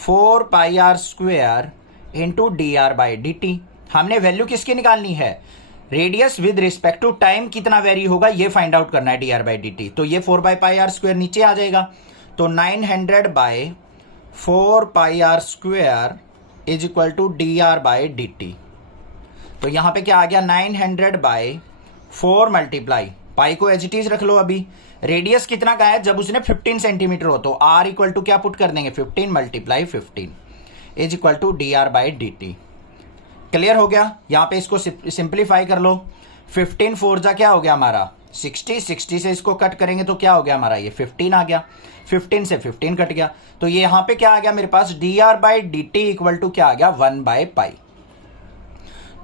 4 pi R square into D R by D T. हमने वैल्यू किसकी निकालनी है, radius with respect to time कितना वेरी होगा ये फाइंड आउट करना है, D R by D T. तो ये 4 बाई पाई आर स्क्वेयर नीचे आ जाएगा, तो 900 by 4 pi R square is equal to D R by D T. तो यहां पे क्या आ गया, 900 बाई 4 मल्टीप्लाई, पाई को एज इट इज रख लो। अभी रेडियस कितना का है, जब उसने 15 सेंटीमीटर हो तो आर इक्वल टू क्या पुट कर देंगे, 15 multiply 15 is equal to D R by D T. Clear हो गया? यहां पे इसको सिंप्लीफाई कर लो, 15 4 जा क्या हो गया हमारा 60, 60 से इसको कट करेंगे तो क्या हो गया हमारा, ये 15 आ गया, 15 से 15 कट गया, तो ये यहां पे क्या आ गया मेरे पास, D R by D T equal to क्या आ गया, 1 बाई पाई।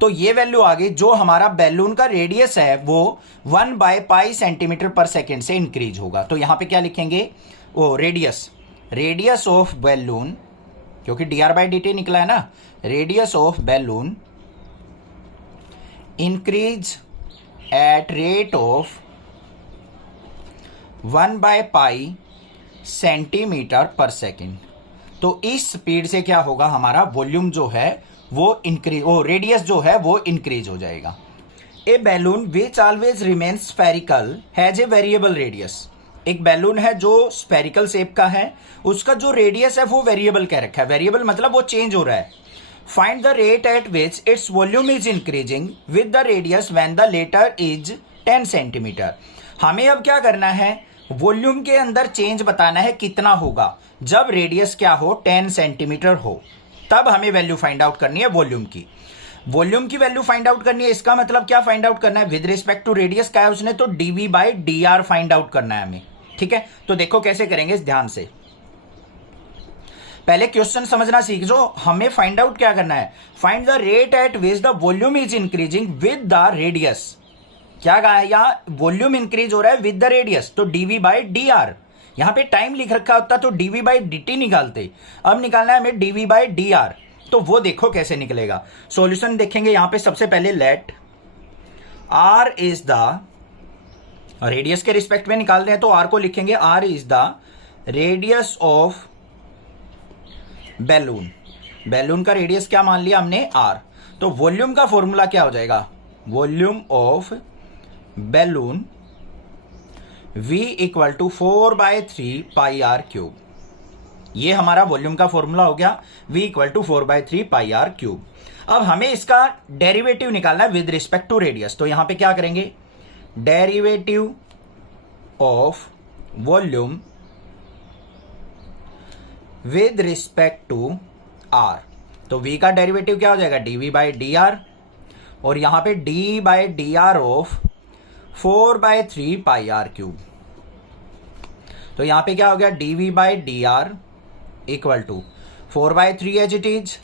तो ये वैल्यू आ गई, जो हमारा बैलून का रेडियस है वो 1 बाय पाई सेंटीमीटर पर सेकेंड से इंक्रीज होगा। तो यहां पे क्या लिखेंगे, वो रेडियस ऑफ बैलून, क्योंकि D R by D T निकला है ना, radius of balloon increase at rate of 1 by pi centimetre पर सेकेंड। तो इस स्पीड से क्या होगा, हमारा वॉल्यूम जो है वो रेडियस जो है वो इंक्रीज हो जाएगा। A balloon which always remain spherical has a variable radius. एक बैलून है जो स्फेरिकल शेप का है, उसका जो रेडियस है वो वेरिएबल कह रखा है, वेरिएबल मतलब वो चेंज हो रहा है। Find the rate at which its volume is increasing with the radius when the latter is 10 centimetre. हमें अब क्या करना है, वॉल्यूम के अंदर चेंज बताना है कितना होगा जब रेडियस क्या हो, 10 सेंटीमीटर हो, तब हमें वैल्यू फाइंड आउट करनी है वॉल्यूम की। वॉल्यूम की वैल्यू फाइंड आउट करनी है, इसका मतलब क्या फाइंड आउट करना है, विद रिस्पेक्ट टू रेडियस क्या है उसने, तो DV by D R find out करना है हमें। ठीक है, तो देखो कैसे करेंगे ध्यान से, पहले क्वेश्चन समझना सीख जो, हमें फाइंड आउट क्या करना है, find the rate at which the volume is increasing with the radius. क्या कहा है यहां, वॉल्यूम इंक्रीज हो रहा है विद द रेडियस, तो डीवी बाई डी आर। यहां पे टाइम लिख रखा होता तो डीवी बाई डी टी निकालते, अब निकालना है हमें डीवी बाई डी आर। तो वो देखो कैसे निकलेगा, सॉल्यूशन देखेंगे। यहां पे सबसे पहले let R is the, radius के रिस्पेक्ट में निकाल रहे हैं तो आर को लिखेंगे R is the radius of balloon. Balloon का रेडियस क्या मान लिया हमने, आर। तो वॉल्यूम का फॉर्मूला क्या हो जाएगा, volume of balloon V equal to 4 by 3 pi are cube. ये हमारा वॉल्यूम का फॉर्मूला हो गया, V equal to 4 by 3 pi are cube. अब हमें इसका डेरिवेटिव निकालना है विद रिस्पेक्ट टू रेडियस, तो यहां पे क्या करेंगे, derivative of volume with respect to are. तो V का डेरिवेटिव क्या हो जाएगा, dV बाई डी आर, और यहां पे d by D R of 4 by 3 pi are cube. तो यहां पे क्या हो गया, dV by D R equal to 4 by 3 as it is,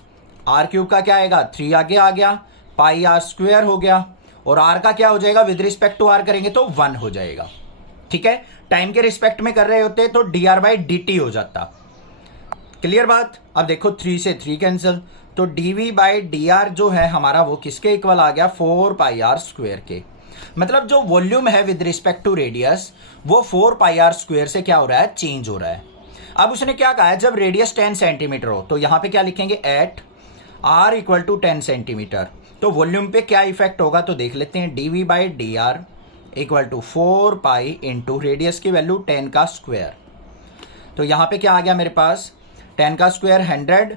R cube का क्या आएगा, 3 आगे आ गया, पाई आर स्क्वेयर हो गया, और आर का क्या हो जाएगा, विद रिस्पेक्ट टू आर करेंगे तो 1 हो जाएगा। ठीक है, टाइम के रिस्पेक्ट में कर रहे होते तो D R by D T हो जाता। क्लियर बात? अब देखो 3 से 3 कैंसिल, तो dV बाई डी आर जो है हमारा वो किसके इक्वल आ गया, 4 पाई आर स्क्वेयर के। मतलब जो वॉल्यूम है विद रिस्पेक्ट टू रेडियस वो 4 पाई आर स्क्वेयर से क्या हो रहा है, चेंज हो रहा है। अब उसने क्या कहा है, जब रेडियस 10 सेंटीमीटर हो, तो यहां पे क्या लिखेंगे, at are equal to 10 centimetre. तो वॉल्यूम पे क्या इफेक्ट होगा तो देख लेते हैं, dV by D R equal to 4 pi into radius की वैल्यू 10 का स्क्वायर। तो यहां पे क्या आ गया मेरे पास, 10 का स्क्वायर 100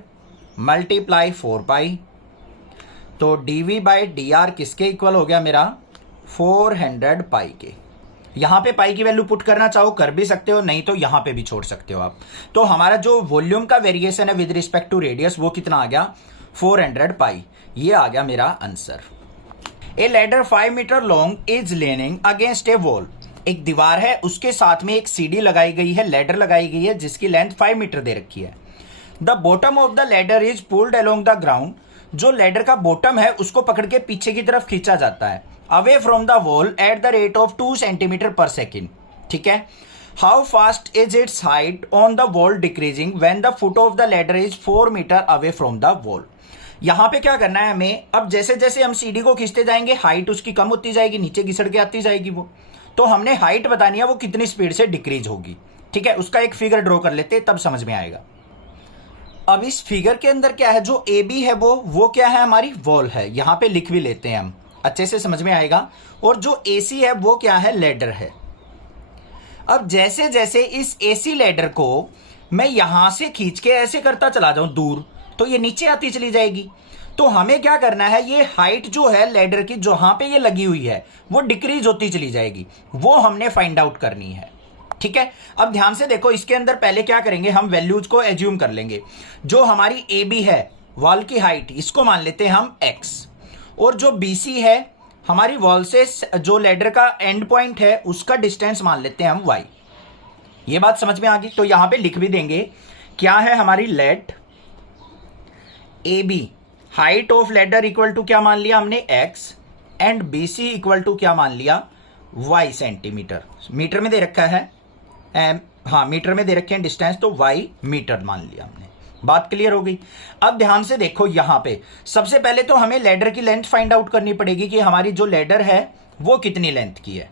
मल्टीप्लाई 4 पाई, तो dV बाई डी आर किसके इक्वल हो गया मेरा, 400 पाई के। यहां पे पाई की वैल्यू पुट करना चाहो कर भी सकते हो, नहीं तो यहां पे भी छोड़ सकते हो आप। तो हमारा जो वॉल्यूम का वेरिएशन है विद रिस्पेक्ट टू रेडियस वो कितना आ गया 400 पाई। ये आ गया मेरा answer. A ladder 5 metre long is leaning against a wall. एक दीवार है, उसके साथ में एक सीढ़ी लगाई गई है, लैडर लगाई गई है जिसकी लेंथ 5 मीटर दे रखी है। The bottom of the ladder is pulled along the ground. जो लैडर का बॉटम है उसको पकड़ के पीछे की तरफ खींचा जाता है away from the wall at the rate of 2 centimetre पर सेकेंड। ठीक है। How fast is its height on the wall decreasing when the foot of the ladder is 4 metre away from the wall. यहां पे क्या करना है हमें, अब जैसे जैसे हम सीढ़ी को खींचते जाएंगे हाइट उसकी कम होती जाएगी, नीचे घिसड़ के आती जाएगी वो। तो हमने हाइट बतानी है वो कितनी स्पीड से डिक्रीज होगी। ठीक है, उसका एक फिगर ड्रॉ कर लेते तब समझ में आएगा। अब इस फिगर के अंदर क्या है, जो ए बी है वो क्या है, हमारी वॉल है। यहां पे लिख भी लेते हैं हम, अच्छे से समझ में आएगा। और जो एसी है वो क्या है, लैडर है। अब जैसे जैसे इस एसी लैडर को मैं यहां से खींच के ऐसे करता चला जाऊं दूर, तो ये नीचे आती चली जाएगी। तो हमें क्या करना है, ये हाइट जो है लैडर की जहां पे ये लगी हुई है वो डिक्रीज होती चली जाएगी, वो हमने फाइंड आउट करनी है। ठीक है, अब ध्यान से देखो, इसके अंदर पहले क्या करेंगे, हम वैल्यूज को एज्यूम कर लेंगे। जो हमारी ए बी है वॉल की हाइट, इसको मान लेते हैं हम x, और जो बी सी है हमारी वॉल से जो लैडर का एंड पॉइंट है उसका डिस्टेंस मान लेते हैं हम y। ये बात समझ में आ गई। तो यहां पे लिख भी देंगे क्या है हमारी let A B height of ladder equal to क्या मान लिया हमने x, and B C equal to क्या मान लिया y सेंटीमीटर। मीटर में दे रखा है, हाँ मीटर में दे रखे हैं डिस्टेंस, तो y मीटर मान लिया हमने। बात क्लियर हो गई। अब ध्यान से देखो, यहां पे सबसे पहले तो हमें लैडर की लेंथ फाइंड आउट करनी पड़ेगी कि हमारी जो लैडर है वो कितनी लेंथ की है।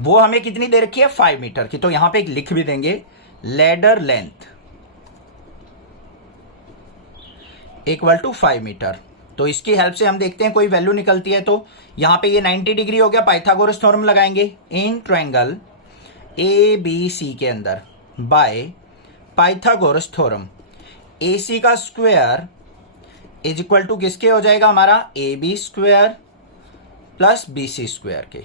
वो हमें कितनी दे रखी है 5 मीटर की। तो यहां पे एक लिख भी देंगे ladder length equal to 5 metre. तो इसकी हेल्प से हम देखते हैं कोई वैल्यू निकलती है। तो यहां पे ये 90 डिग्री हो गया, पाइथागोरस थ्योरम लगाएंगे in triangle A B C के अंदर by Pythagoras theorem. A C का स्क्वायर इज इक्वल टू किसके हो जाएगा हमारा, A B square plus B C square के।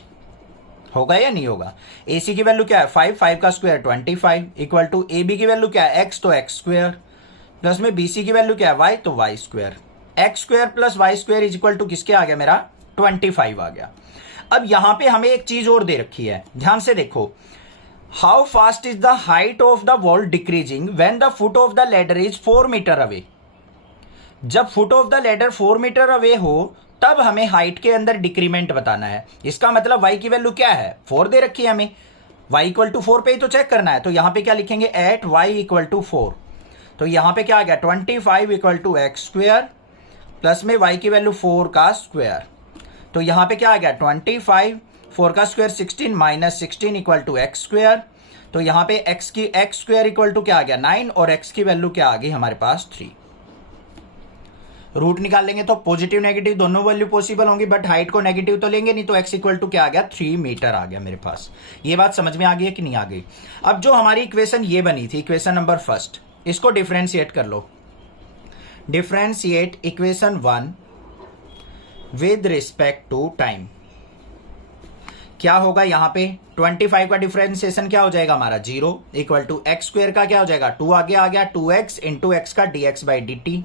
होगा या नहीं होगा। ए सी की वैल्यू क्या है 5, 5 का square 25 equal to A B की वैल्यू क्या है x, तो x स्क्वायर प्लस में बी सी की वैल्यू क्या है y, तो y square. x square plus y square is equal to किसके आ गया मेरा 25 आ गया। अब यहां पे हमें एक चीज और दे रखी है, ध्यान से देखो। How fast is the height of the wall decreasing when the foot of the ladder is 4 metre away. जब foot of the ladder 4 metre away हो तब हमें हाइट के अंदर डिक्रीमेंट बताना है। इसका मतलब y की वैल्यू क्या है 4 दे रखी है हमें, y इक्वल टू 4 पे ही तो चेक करना है। तो यहां पे क्या लिखेंगे, एट y इक्वल टू 4। तो यहां पे क्या आ गया 25 equal to X square plus में y की वैल्यू 4 का स्क्वायर। तो यहां पे क्या आ गया 25, 4 का square 16 minus 16 equal to X square. तो यहां पे x की एक्स स्क्वायर इक्वल टू क्या आ गया 9, और x की वैल्यू क्या आ गई हमारे पास 3। रूट निकाल लेंगे तो पॉजिटिव नेगेटिव दोनों वैल्यू पॉसिबल होंगी, बट हाइट को नेगेटिव तो लेंगे नहीं। तो x इक्वल टू क्या आ गया 3 मीटर आ गया मेरे पास। ये बात समझ में आ गई है कि नहीं आ गई। अब जो हमारी इक्वेशन ये बनी थी, इक्वेशन नंबर फर्स्ट, इसको डिफरेंशिएट कर लो। Differentiate equation 1 with respect to time. क्या होगा यहां पे 25 का डिफरेंशिएशन क्या हो जाएगा हमारा 0 इक्वल टू एक्स स्क्वायर का क्या हो जाएगा 2 आगे आ गया 2x इंटू एक्स का dx बाई dt,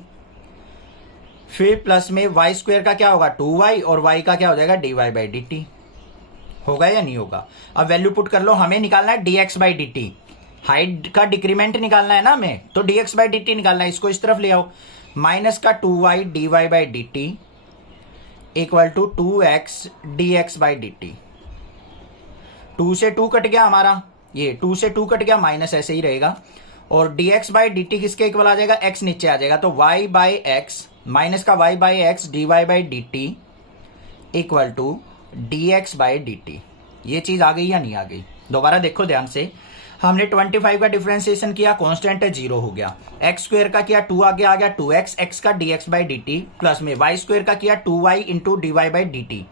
फिर प्लस में y स्क्वायर का क्या होगा 2y, और y का क्या हो जाएगा dy बाई dt। होगा या नहीं होगा। अब वैल्यू पुट कर लो, हमें निकालना है dx बाई dt, हाइट का डिक्रीमेंट निकालना है ना हमें, तो dx बाई dt निकालना है। इसको इस तरफ ले आओ, माइनस का 2y dy by dt equal to 2x dx by dt। 2 से 2 कट गया हमारा, ये 2 से 2 कट गया, माइनस ऐसे ही रहेगा, और dx बाई dt किसके इक्वल आ जाएगा, x नीचे आ जाएगा। तो y बाई x माइनस का y by X dy by dt equal to dx by dt। ये चीज आ गई या नहीं आ गई। दोबारा देखो ध्यान से, हमने 25 का डिफरेंशिएशन किया, कांस्टेंट है 0 हो गया, एक्स स्क्वायर का किया 2 आगे आ गया 2x, एक्स का dx बाई dt प्लस में y स्क्वायर का किया 2y into dy by dt।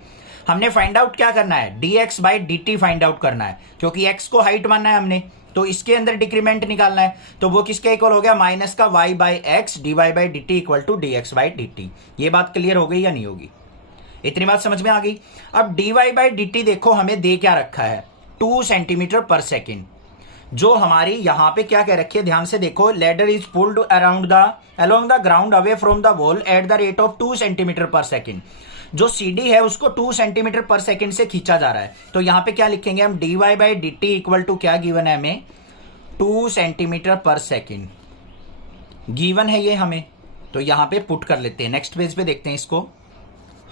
हमने फाइंड आउट क्या करना है, dx by dt find out करना है, क्योंकि x को हाइट मानना है हमने, तो इसके अंदर डिक्रीमेंट निकालना है। तो वो किसके इक्वल हो गया, माइनस का y by X dy by dt equal to dx by dt। ये बात क्लियर हो गई या नहीं होगी, इतनी बात समझ में आ गई। अब dy बाई dt देखो हमें दे क्या रखा है, 2 सेंटीमीटर पर सेकेंड। जो हमारी यहां पे क्या कह रखी है, ध्यान से देखो, ladder is pulled along the ground away from the wall at the rate of 2 centimetre पर सेकेंड। जो CD है उसको 2 सेंटीमीटर पर सेकेंड से खींचा जा रहा है। तो यहां पे क्या लिखेंगे हम, dy/dt इक्वल टू क्या गिवन है हमें, 2 सेंटीमीटर पर सेकेंड गिवन है ये हमें। तो यहां पे पुट कर लेते हैं, नेक्स्ट पेज पे देखते हैं इसको।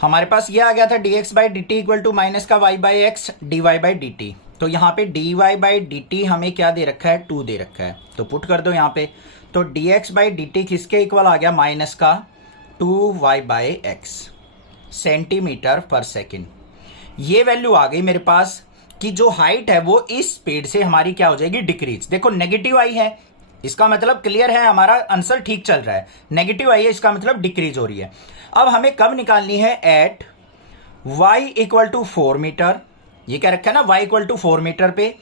हमारे पास ये आ गया था dx/dt इक्वल टू माइनस का y/x dy/dt। तो यहाँ पे dy/dt हमें क्या दे रखा है, 2 दे रखा है, तो पुट कर दो यहाँ पे। तो dx/dt किसके इक्वल आ गया, माइनस का 2y/x सेंटीमीटर पर सेकेंड। ये वैल्यू आ गई मेरे पास कि जो हाइट है वो इस स्पीड से हमारी क्या हो जाएगी, डिक्रीज। देखो नेगेटिव आई है, इसका मतलब क्लियर है, हमारा आंसर ठीक चल रहा है। नेगेटिव आई है, इसका मतलब डिक्रीज हो रही है। अब हमें कब निकालनी है, at y equal to 4 metre, ये क्या रखा है ना, y इक्वल टू 4 मीटर पे,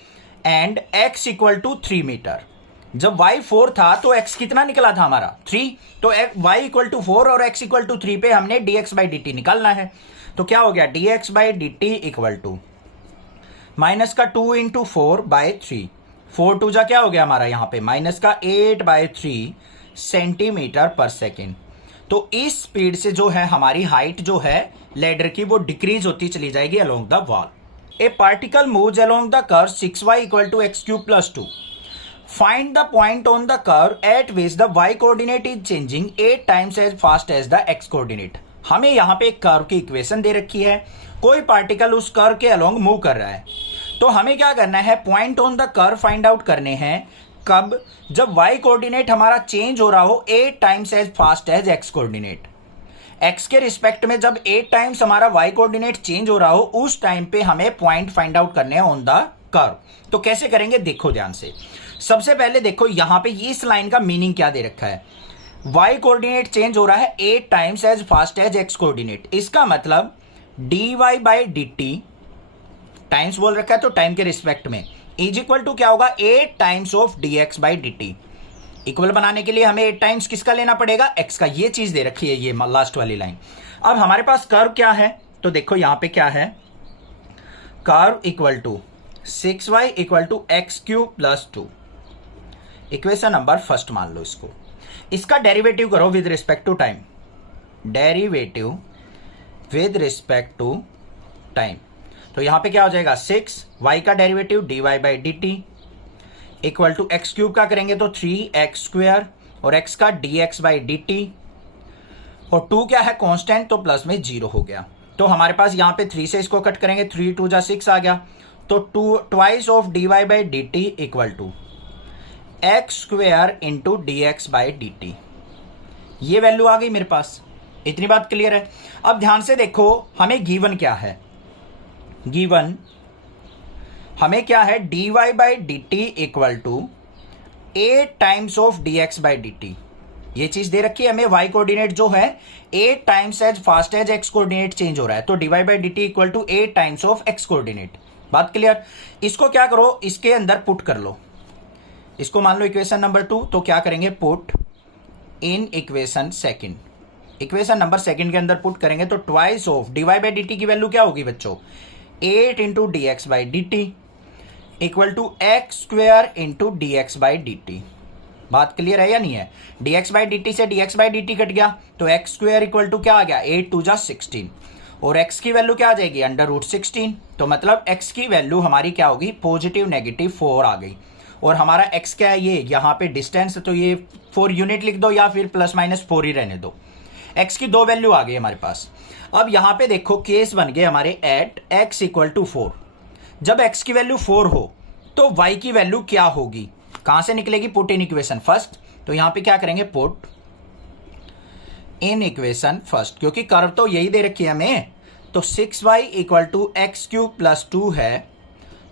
and x equal to 3 metre. जब y 4 था तो x कितना निकला था हमारा, 3। तो y इक्वल टू 4 और x इक्वल टू 3 पे हमने dx/dt निकालना है। तो क्या हो गया, dx/dt इक्वल टू माइनस का 2 इंटू 4/3, 4 2 जा क्या हो गया हमारा यहाँ पे, माइनस का 8/3 सेंटीमीटर पर सेकेंड। तो इस स्पीड से जो है हमारी हाइट जो है लेडर की वो डिक्रीज होती चली जाएगी along the wall. A particle moves along the curve 6y equal to x³ + 2। Find the point on the curve at which the y coordinate is changing 8 times as fast as the x coordinate. हमें यहाँ पे एक curve की equation दे रखी है, कोई particle उस curve के अलोंग मूव कर रहा है। तो हमें क्या करना है, point on the curve find out करने हैं, कब, जब y कोऑर्डिनेट हमारा चेंज हो रहा हो 8 times as fast as x coordinate. x के रिस्पेक्ट में जब 8 टाइम्स हमारा y कोऑर्डिनेट चेंज हो रहा हो, उस टाइम पे हमें पॉइंट फाइंड आउट करने हैं ऑन द कर्व। तो कैसे करेंगे, देखो ध्यान से। सबसे पहले देखो यहां पे इस लाइन का मीनिंग क्या दे रखा है, y कोऑर्डिनेट चेंज हो रहा है 8 times as fast as x coordinate. इसका मतलब dy/dt, टाइम्स बोल रखा है तो टाइम के रिस्पेक्ट में, इज इक्वल टू क्या होगा, 8 टाइम्स ऑफ dx/dt। इक्वल बनाने के लिए हमें 8 टाइम्स किसका लेना पड़ेगा, x का। ये चीज दे रखी है, ये लास्ट वाली लाइन। अब हमारे पास कर्व क्या है, तो देखो यहां पे क्या है, curve equal to 6y equal to x³ + 2। Equation number first मान लो इसको। इसका डेरिवेटिव करो with respect to time, derivative with respect to time. तो यहां पे क्या हो जाएगा, 6y का derivative dy/dt equal to x³ का करेंगे तो 3x² और x का dx/dt, और 2 क्या है, कांस्टेंट, तो प्लस में 0 हो गया। तो हमारे पास यहां पे 3 से इसको कट करेंगे, 3 2 जा 6 आ गया। तो 2 twice of dy/dt equal to x² into dx/dt। ये वैल्यू आ गई मेरे पास, इतनी बात क्लियर है। अब ध्यान से देखो, हमें गिवन क्या है, गिवन हमें क्या है, dy/dt equal to 8 times of dx/dt। ये चीज दे रखी है हमें, y कोऑर्डिनेट जो है 8 times as fast as x coordinate change हो रहा है, तो dy/dt equal to 8 times of x coordinate. बात क्लियर। इसको क्या करो, इसके अंदर पुट कर लो, इसको मान लो इक्वेशन नंबर 2। तो क्या करेंगे, put in equation second, equation number second के अंदर पुट करेंगे तो ट्वाइस ऑफ dy/dt की वैल्यू क्या होगी बच्चों, 8 into dx/dt equal to x² into dx/dt। बात क्लियर है या नहीं है, dx/dt से dx/dt कट गया तो x² इक्वल टू क्या आ गया, 8 2 जा 16, और x की वैल्यू क्या आ जाएगी, √16। तो मतलब x की वैल्यू हमारी क्या होगी, पॉजिटिव नेगेटिव 4 आ गई। और हमारा x क्या है, ये यहाँ पे डिस्टेंस, तो ये 4 यूनिट लिख दो या फिर ±4 ही रहने दो। x की 2 वैल्यू आ गई हमारे पास। अब यहाँ पे देखो केस बन गए हमारे एट x इक्वल टू 4। जब x की वैल्यू 4 हो तो y की वैल्यू क्या होगी, कहां से निकलेगी, पुट इन इक्वेशन फर्स्ट। तो यहां पे क्या करेंगे, पुट इन इक्वेशन फर्स्ट, क्योंकि कर्व तो यही दे रखी है हमें। तो 6y इक्वल टू x³ + 2 है,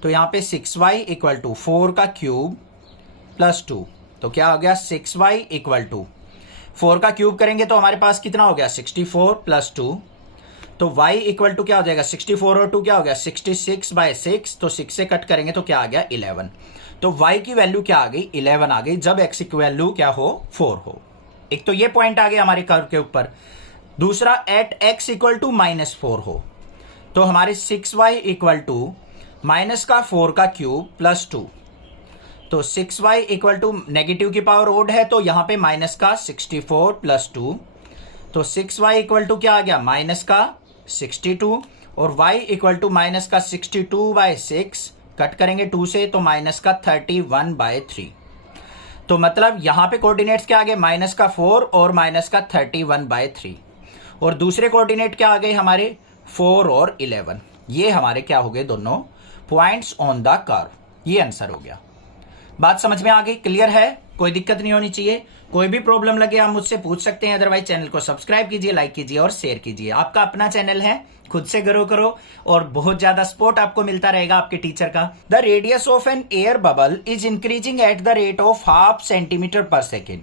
तो यहां पे 6y इक्वल टू 4 का क्यूब + 2। तो क्या हो गया, 6y इक्वल टू 4 का क्यूब करेंगे तो हमारे पास कितना हो गया, 64 + 2। तो y इक्वल टू क्या हो जाएगा, 64 और 2 क्या हो गया, 66/6। तो 6 से कट करेंगे तो क्या आ गया, 11। तो y की वैल्यू क्या आ गई, 11 आ गई, जब x की वैल्यू क्या हो, 4 हो। एक तो ये पॉइंट आ गया हमारे कर्व के ऊपर। दूसरा, एट x इक्वल टू -4 हो, तो हमारे 6y इक्वल टू माइनस का 4 का क्यूब प्लस 2, तो 6y इक्वल टू नेगेटिव की पावर ओड है तो यहां पे माइनस का 64 प्लस 2, तो 6y इक्वल टू क्या आ गया माइनस का 62, और y इक्वल टू माइनस का 62/6, कट करेंगे 2 से तो माइनस का 31/3। तो मतलब यहां पे कोऑर्डिनेट्स क्या आ गए माइनस का 4 और माइनस का 31/3, और दूसरे कोऑर्डिनेट क्या आ गए हमारे 4 और 11। ये हमारे क्या हो गए दोनों पॉइंट्स ऑन द कर्व। ये आंसर हो गया। बात समझ में आ गई, क्लियर है, कोई दिक्कत नहीं होनी चाहिए। कोई भी प्रॉब्लम लगे आप मुझसे पूछ सकते हैं, अदरवाइज चैनल को सब्सक्राइब कीजिए, लाइक कीजिए और शेयर कीजिए। आपका अपना चैनल है, खुद से ग्रो करो और बहुत ज्यादा सपोर्ट आपको मिलता रहेगा आपके टीचर का। The radius of an air bubble is increasing at the rate of 0.5 centimetre पर सेकेंड।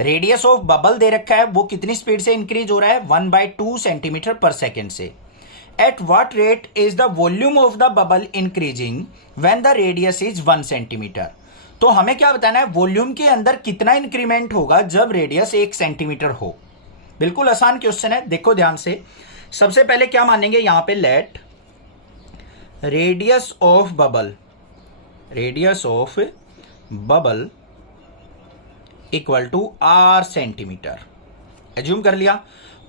रेडियस ऑफ बबल दे रखा है, वो कितनी स्पीड से इंक्रीज हो रहा है 1/2 सेंटीमीटर पर सेकेंड से। At what rate is the volume of the bubble increasing when the radius is 1 centimetre. तो हमें क्या बताना है, वॉल्यूम के अंदर कितना इंक्रीमेंट होगा जब रेडियस 1 सेंटीमीटर हो। बिल्कुल आसान क्वेश्चन है, देखो ध्यान से। सबसे पहले क्या मानेंगे यहां पे, let radius of bubble equal to r centimetre. Assume कर लिया।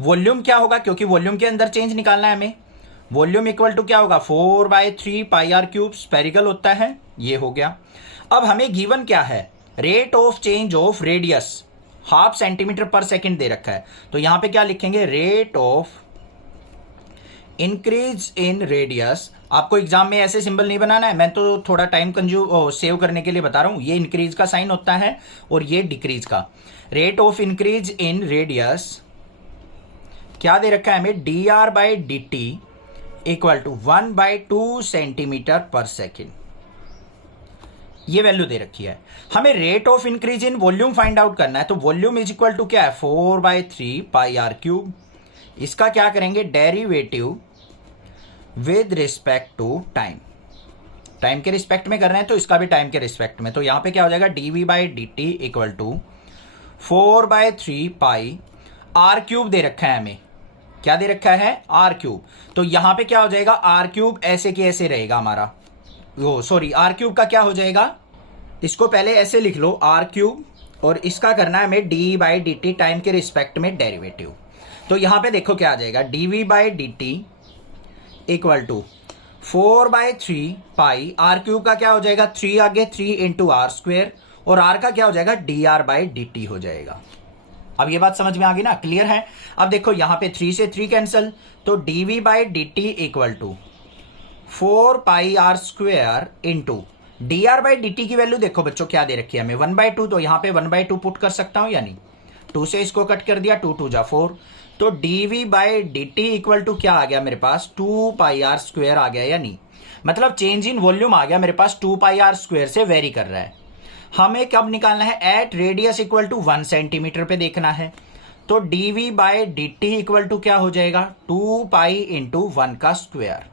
वॉल्यूम क्या होगा, क्योंकि वॉल्यूम के अंदर चेंज निकालना है हमें। वॉल्यूम इक्वल टू क्या होगा 4/3 πr³ स्फेरिकल होता है, ये हो गया। अब हमें गिवन क्या है, rate of change of radius 0.5 centimetre पर सेकेंड दे रखा है, तो यहां पे क्या लिखेंगे, rate of increase in radius. आपको एग्जाम में ऐसे सिंबल नहीं बनाना है, मैं तो थोड़ा टाइम सेव करने के लिए बता रहा हूं। ये इंक्रीज का साइन होता है और ये डिक्रीज का। Rate of increase in radius क्या दे रखा है हमें, dr/dt इक्वल टू 1/2 सेंटीमीटर पर सेकेंड। ये वैल्यू दे रखी है। हमें rate of increase in volume find out करना है, तो वॉल्यूम इज इक्वल टू क्या है 4/3 πr³। इसका क्या करेंगे, derivative with respect to time. Time के रिस्पेक्ट में कर रहे हैं तो इसका भी टाइम के रिस्पेक्ट में, तो यहां पे क्या हो जाएगा dv/dt equal to 4/3 pi r³ दे रखा है हमें। क्या दे रखा है, r³। तो यहां पे क्या हो जाएगा, r³ ऐसे के ऐसे रहेगा हमारा, r³ का क्या हो जाएगा, इसको पहले ऐसे लिख लो r³, और इसका करना है हमें d/dt टाइम के रिस्पेक्ट में डेरिवेटिव। तो यहां पे देखो क्या आ जाएगा, dv/dt equal to 4/3 pi r³ का क्या हो जाएगा, 3 आगे 3 इंटू r², और r का क्या हो जाएगा dr/dt हो जाएगा। अब ये बात समझ में आ गई ना, क्लियर है। अब देखो यहां पे 3 से 3 कैंसल, तो dv/dt equal to 4 pi r² into dr/dt की वैल्यू देखो बच्चों क्या दे रखी है हमें 1/2, तो यहां पे 1/2 पुट कर सकता हूं या नहीं, 2 से इसको कट कर दिया, 2 2 जा 4, तो dv/dt इक्वल टू क्या आ गया मेरे पास 2 पाई r² आ गया या नहीं। मतलब चेंज इन वॉल्यूम आ गया मेरे पास, 2 पाई r² से वेरी कर रहा है। हमें कब निकालना है, at radius equal to 1 centimetre पे देखना है, तो dv/dt इक्वल टू क्या हो जाएगा 2 पाई इंटू 1 का स्क्वायर,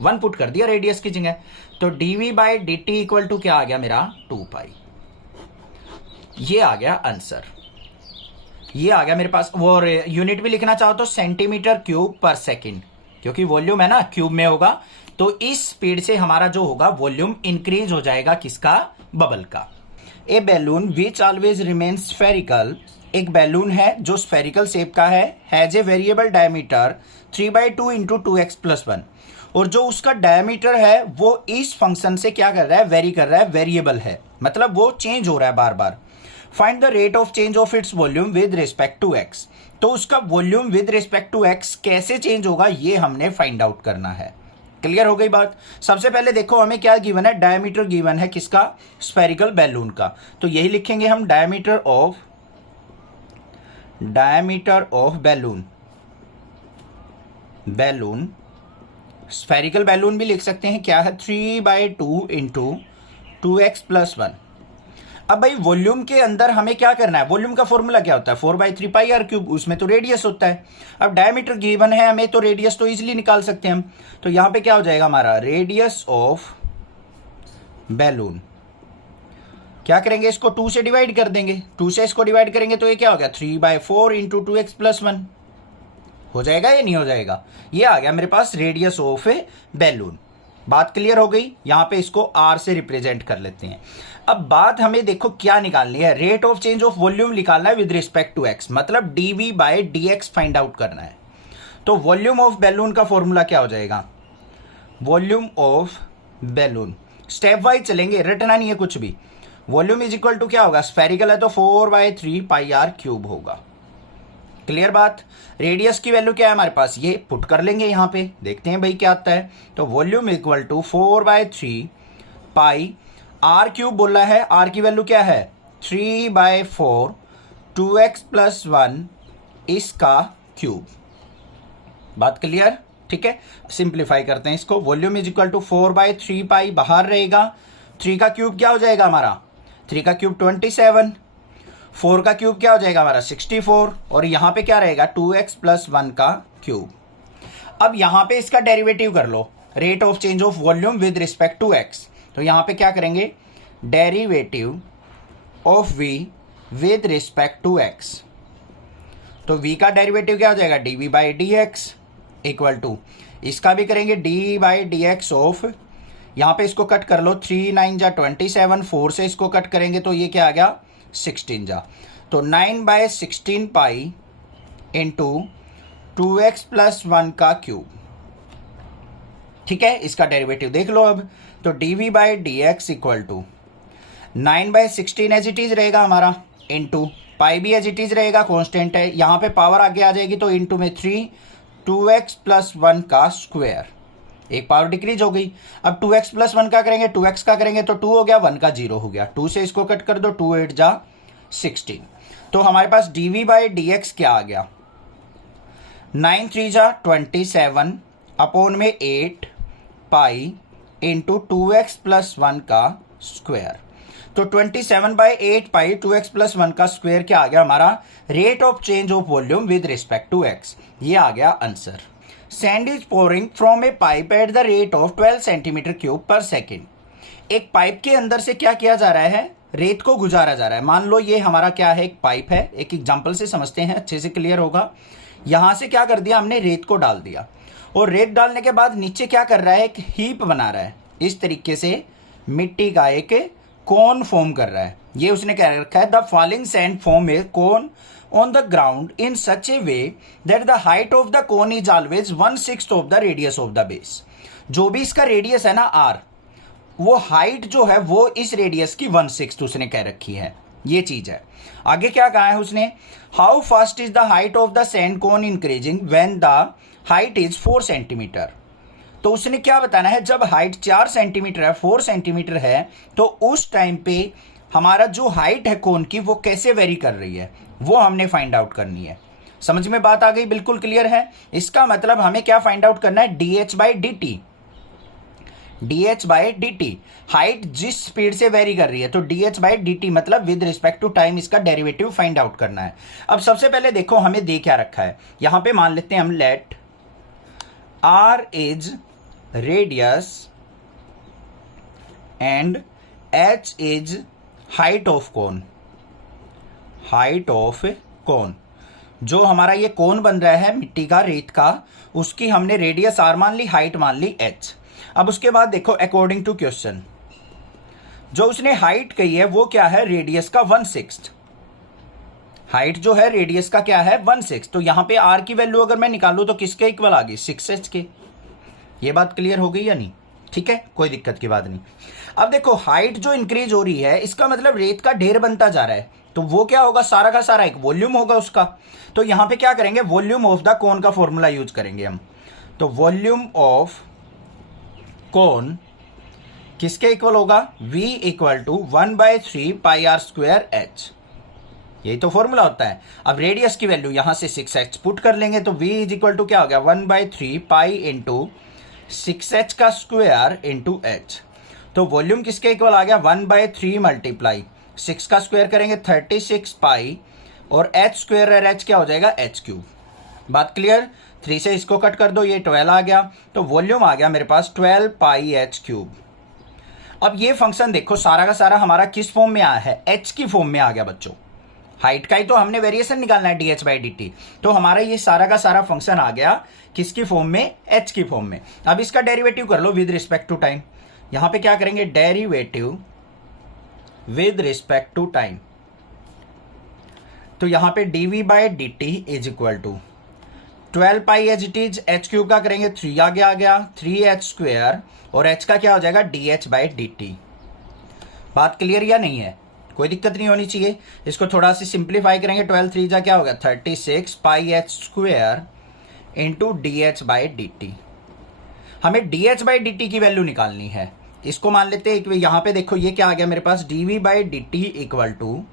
1 पुट कर दिया रेडियस की जगह, तो dv/dt इक्वल टू क्या आ गया मेरा 2 पाई। ये आ गया आंसर, ये आ गया मेरे पास। वो यूनिट भी लिखना चाहो तो सेंटीमीटर क्यूब पर सेकेंड, क्योंकि वॉल्यूम है ना क्यूब में होगा, तो इस स्पीड से हमारा जो होगा वॉल्यूम इंक्रीज हो जाएगा किसका, बबल का। A balloon which always remain spherical, एक बैलून है जो स्फेरिकल शेप का है, has a variable diameter 3/2 into 2x+1, और जो उसका डायमीटर है वो इस फंक्शन से क्या कर रहा है, वेरी कर रहा है, वेरिएबल है, मतलब वो चेंज हो रहा है बार बार। Find the rate of change of its volume with respect to x, तो उसका volume with respect to x कैसे चेंज होगा ये हमने फाइंड आउट करना है। क्लियर हो गई बात। सबसे पहले देखो हमें क्या गिवन है, डायमीटर गिवन है किसका, स्फेरिकल बैलून का, तो यही लिखेंगे हम diameter of balloon, spherical balloon भी लिख सकते हैं, क्या है 3/2 इंटू 2x+1। अब भाई वॉल्यूम के अंदर हमें क्या करना है, वॉल्यूम का फॉर्मूला क्या होता है 4/3 पाई r³, उसमें तो रेडियस होता है। अब डायमीटर गिवन है हमें, तो रेडियस तो इजीली निकाल सकते हैं हम, तो यहां पे क्या हो जाएगा हमारा रेडियस ऑफ बैलून, क्या करेंगे इसको 2 से डिवाइड कर देंगे, 2 से इसको डिवाइड करेंगे तो ये क्या हो गया 3/4 इंटू 2x+1 हो जाएगा या नहीं हो जाएगा। ये आ गया मेरे पास रेडियस ऑफ ए बैलून। बात क्लियर हो गई। यहां पे इसको आर से रिप्रेजेंट कर लेते हैं। अब बात हमें देखो क्या निकालनी है, rate of change of volume निकालना है विद रिस्पेक्ट टू एक्स, मतलब dv by d x find out करना है। तो वॉल्यूम ऑफ बैलून का फॉर्मूला क्या हो जाएगा, volume of balloon, step wise चलेंगे, रटना नहीं है कुछ भी। वॉल्यूम इज इक्वल टू क्या होगा, स्फेरिकल है तो 4/3 पाई आर क्यूब होगा। क्लियर बात। रेडियस की वैल्यू क्या है हमारे पास, ये पुट कर लेंगे यहां पे, देखते हैं भाई क्या आता है। तो volume equal to 4/3 pi are cube बोला है, आर की वैल्यू क्या है 3/4 2x + 1 इसका क्यूब। बात क्लियर, ठीक है। सिंप्लीफाई करते हैं इसको, वॉल्यूम इज इक्वल टू 4/3 पाई बाहर रहेगा, 3 का क्यूब क्या हो जाएगा हमारा, 3 का क्यूब 27, 4 का क्यूब क्या हो जाएगा हमारा 64, और यहां पे क्या रहेगा 2x + 1 का क्यूब। अब यहां पे इसका डेरिवेटिव कर लो, rate of change of volume with respect to x। तो यहां पे क्या करेंगे, derivative of v with respect to x। तो v का डेरिवेटिव क्या हो जाएगा dv/dx इक्वल टू, इसका भी करेंगे d/dx ऑफ, यहां पे इसको कट कर लो, 3 9 जा 27, 4 से इसको कट करेंगे तो ये क्या आ गया 16 जा, तो 9/16 पाई इंटू 2x + 1 का क्यूब। ठीक है, इसका डेरिवेटिव देख लो अब। तो dv/dx equal to 9/16 as it is रहेगा हमारा, इंटू पाई भी एज इट इज रहेगा, कांस्टेंट है, यहां पे पावर आगे आ जाएगी तो इंटू में 3 2x + 1 का स्क्वायर, एक पावर डिक्रीज हो गई। अब 2x + 1 का करेंगे, 2x का करेंगे तो 2 हो गया, 1 का 0 हो गया, 2 से इसको कट कर दो, 2 8 जा 16। तो हमारे पास dv/dx क्या आ गया, 9 3 जा 27 अपॉन में 8 पाई इंटू 2x + 1 का स्क्वायर। तो 27/8 पाई 2x + 1 का स्क्वायर क्या आ गया हमारा, rate of change of volume with respect to x। ये आ गया answer. Sand is pouring from a pipe at the rate of 12 cm3/s। एक पाइप के अंदर से क्या किया जा रहा है, रेत को गुजारा जा रहा है। मान लो ये हमारा क्या है, एक पाइप है, एक एग्जांपल से समझते हैं, अच्छे से क्लियर होगा। यहां से क्या कर दिया हमने, रेत को डाल दिया, और रेत डालने के बाद नीचे क्या कर रहा है, एक हीप बना रहा है, इस तरीके से मिट्टी का एक कोन फॉर्म कर रहा है। ये उसने क्या रखा है, the falling sand form A cone on the ground in such A way that the height of the cone is always 1/6 of the radius of the base. जो भी इसका रेडियस है ना r, वो हाइट जो है वो इस रेडियस की 1/6 उसने कह रखी है, ये चीज है। आगे क्या कहा है उसने, how fast is the height of the sand cone increasing when the height is 4 cm। तो उसने क्या बताना है, जब हाइट 4 सेंटीमीटर है, 4 सेंटीमीटर है, तो उस टाइम पे हमारा जो हाइट है कोन की वो कैसे वेरी कर रही है, वो हमने फाइंड आउट करनी है। समझ में बात आ गई, बिल्कुल क्लियर है। इसका मतलब हमें क्या फाइंड आउट करना है, dh/dt, dh/dt, हाइट जिस स्पीड से वेरी कर रही है, तो dh/dt मतलब विद रिस्पेक्ट टू टाइम इसका डेरिवेटिव फाइंड आउट करना है। अब सबसे पहले देखो हमें दे क्या रखा है, यहां पे मान लेते हैं हम, let r is radius and h is height of cone, height of cone. जो हमारा ये कोन बन रहा है मिट्टी का, रेत का, उसकी हमने रेडियस r मान ली, हाइट मान ली h। अब उसके बाद देखो अकॉर्डिंग टू क्वेश्चन, जो उसने हाइट कही है वो क्या है, रेडियस का 1/6। हाइट जो है रेडियस का क्या है 1/6। तो यहां पे r की वैल्यू अगर मैं निकालू तो किसके इक्वल आ गई, 6h के। ये बात क्लियर हो गई या नहीं, ठीक है, कोई दिक्कत की बात नहीं। अब देखो हाइट जो इंक्रीज हो रही है, इसका मतलब रेत का ढेर बनता जा रहा है, तो वो क्या होगा, सारा का सारा एक वॉल्यूम होगा उसका। तो यहां पे क्या करेंगे, वॉल्यूम ऑफ द कोन का फॉर्मूला यूज करेंगे हम। तो वॉल्यूम ऑफ कोन किसके इक्वल होगा, v equal to 1/3 pi r² h। यही तो फॉर्मूला होता है। अब रेडियस की वैल्यू यहां से 6h पुट कर लेंगे, तो v इज इक्वल टू क्या हो गया, 1/3 पाई इंटू 6h का स्क्वायर इंटू h। तो वॉल्यूम किसके इक्वल आ गया, 1/3 मल्टीप्लाई 6 का स्क्वायर करेंगे 36 पाई, और h² और h क्या हो जाएगा, h³। बात क्लियर। 3 से इसको कट कर दो, ये 12 आ गया, तो वॉल्यूम आ गया मेरे पास 12 पाई h³। अब ये फंक्शन देखो सारा का सारा हमारा किस फॉर्म में आया है, h की फॉर्म में आ गया बच्चों। हाइट का ही तो हमने वेरिएशन निकालना है D H by D T. तो हमारा ये सारा का सारा फंक्शन आ गया किसकी फॉर्म में, एच की फॉर्म में। अब इसका डेरिवेटिव कर लो विद रिस्पेक्ट टू टाइम। यहां पे क्या करेंगे, derivative with respect to time. तो यहां पे dv by D T is equal to 12 pi h it is, h cube का करेंगे 3 आगे आ गया 3h स्क्वायर, और h का क्या हो जाएगा dh बाई डी टी। बात क्लियर या नहीं है, कोई दिक्कत नहीं होनी चाहिए। इसको थोड़ा सी सिंप्लीफाई करेंगे, 12 3 जा क्या होगा 36 pi h square into dh by D t. हमें dh बाई डी टी की वैल्यू निकालनी है। इसको मान लेते हैं, यहां पे देखो ये क्या आ गया मेरे पास, dv by D T equal to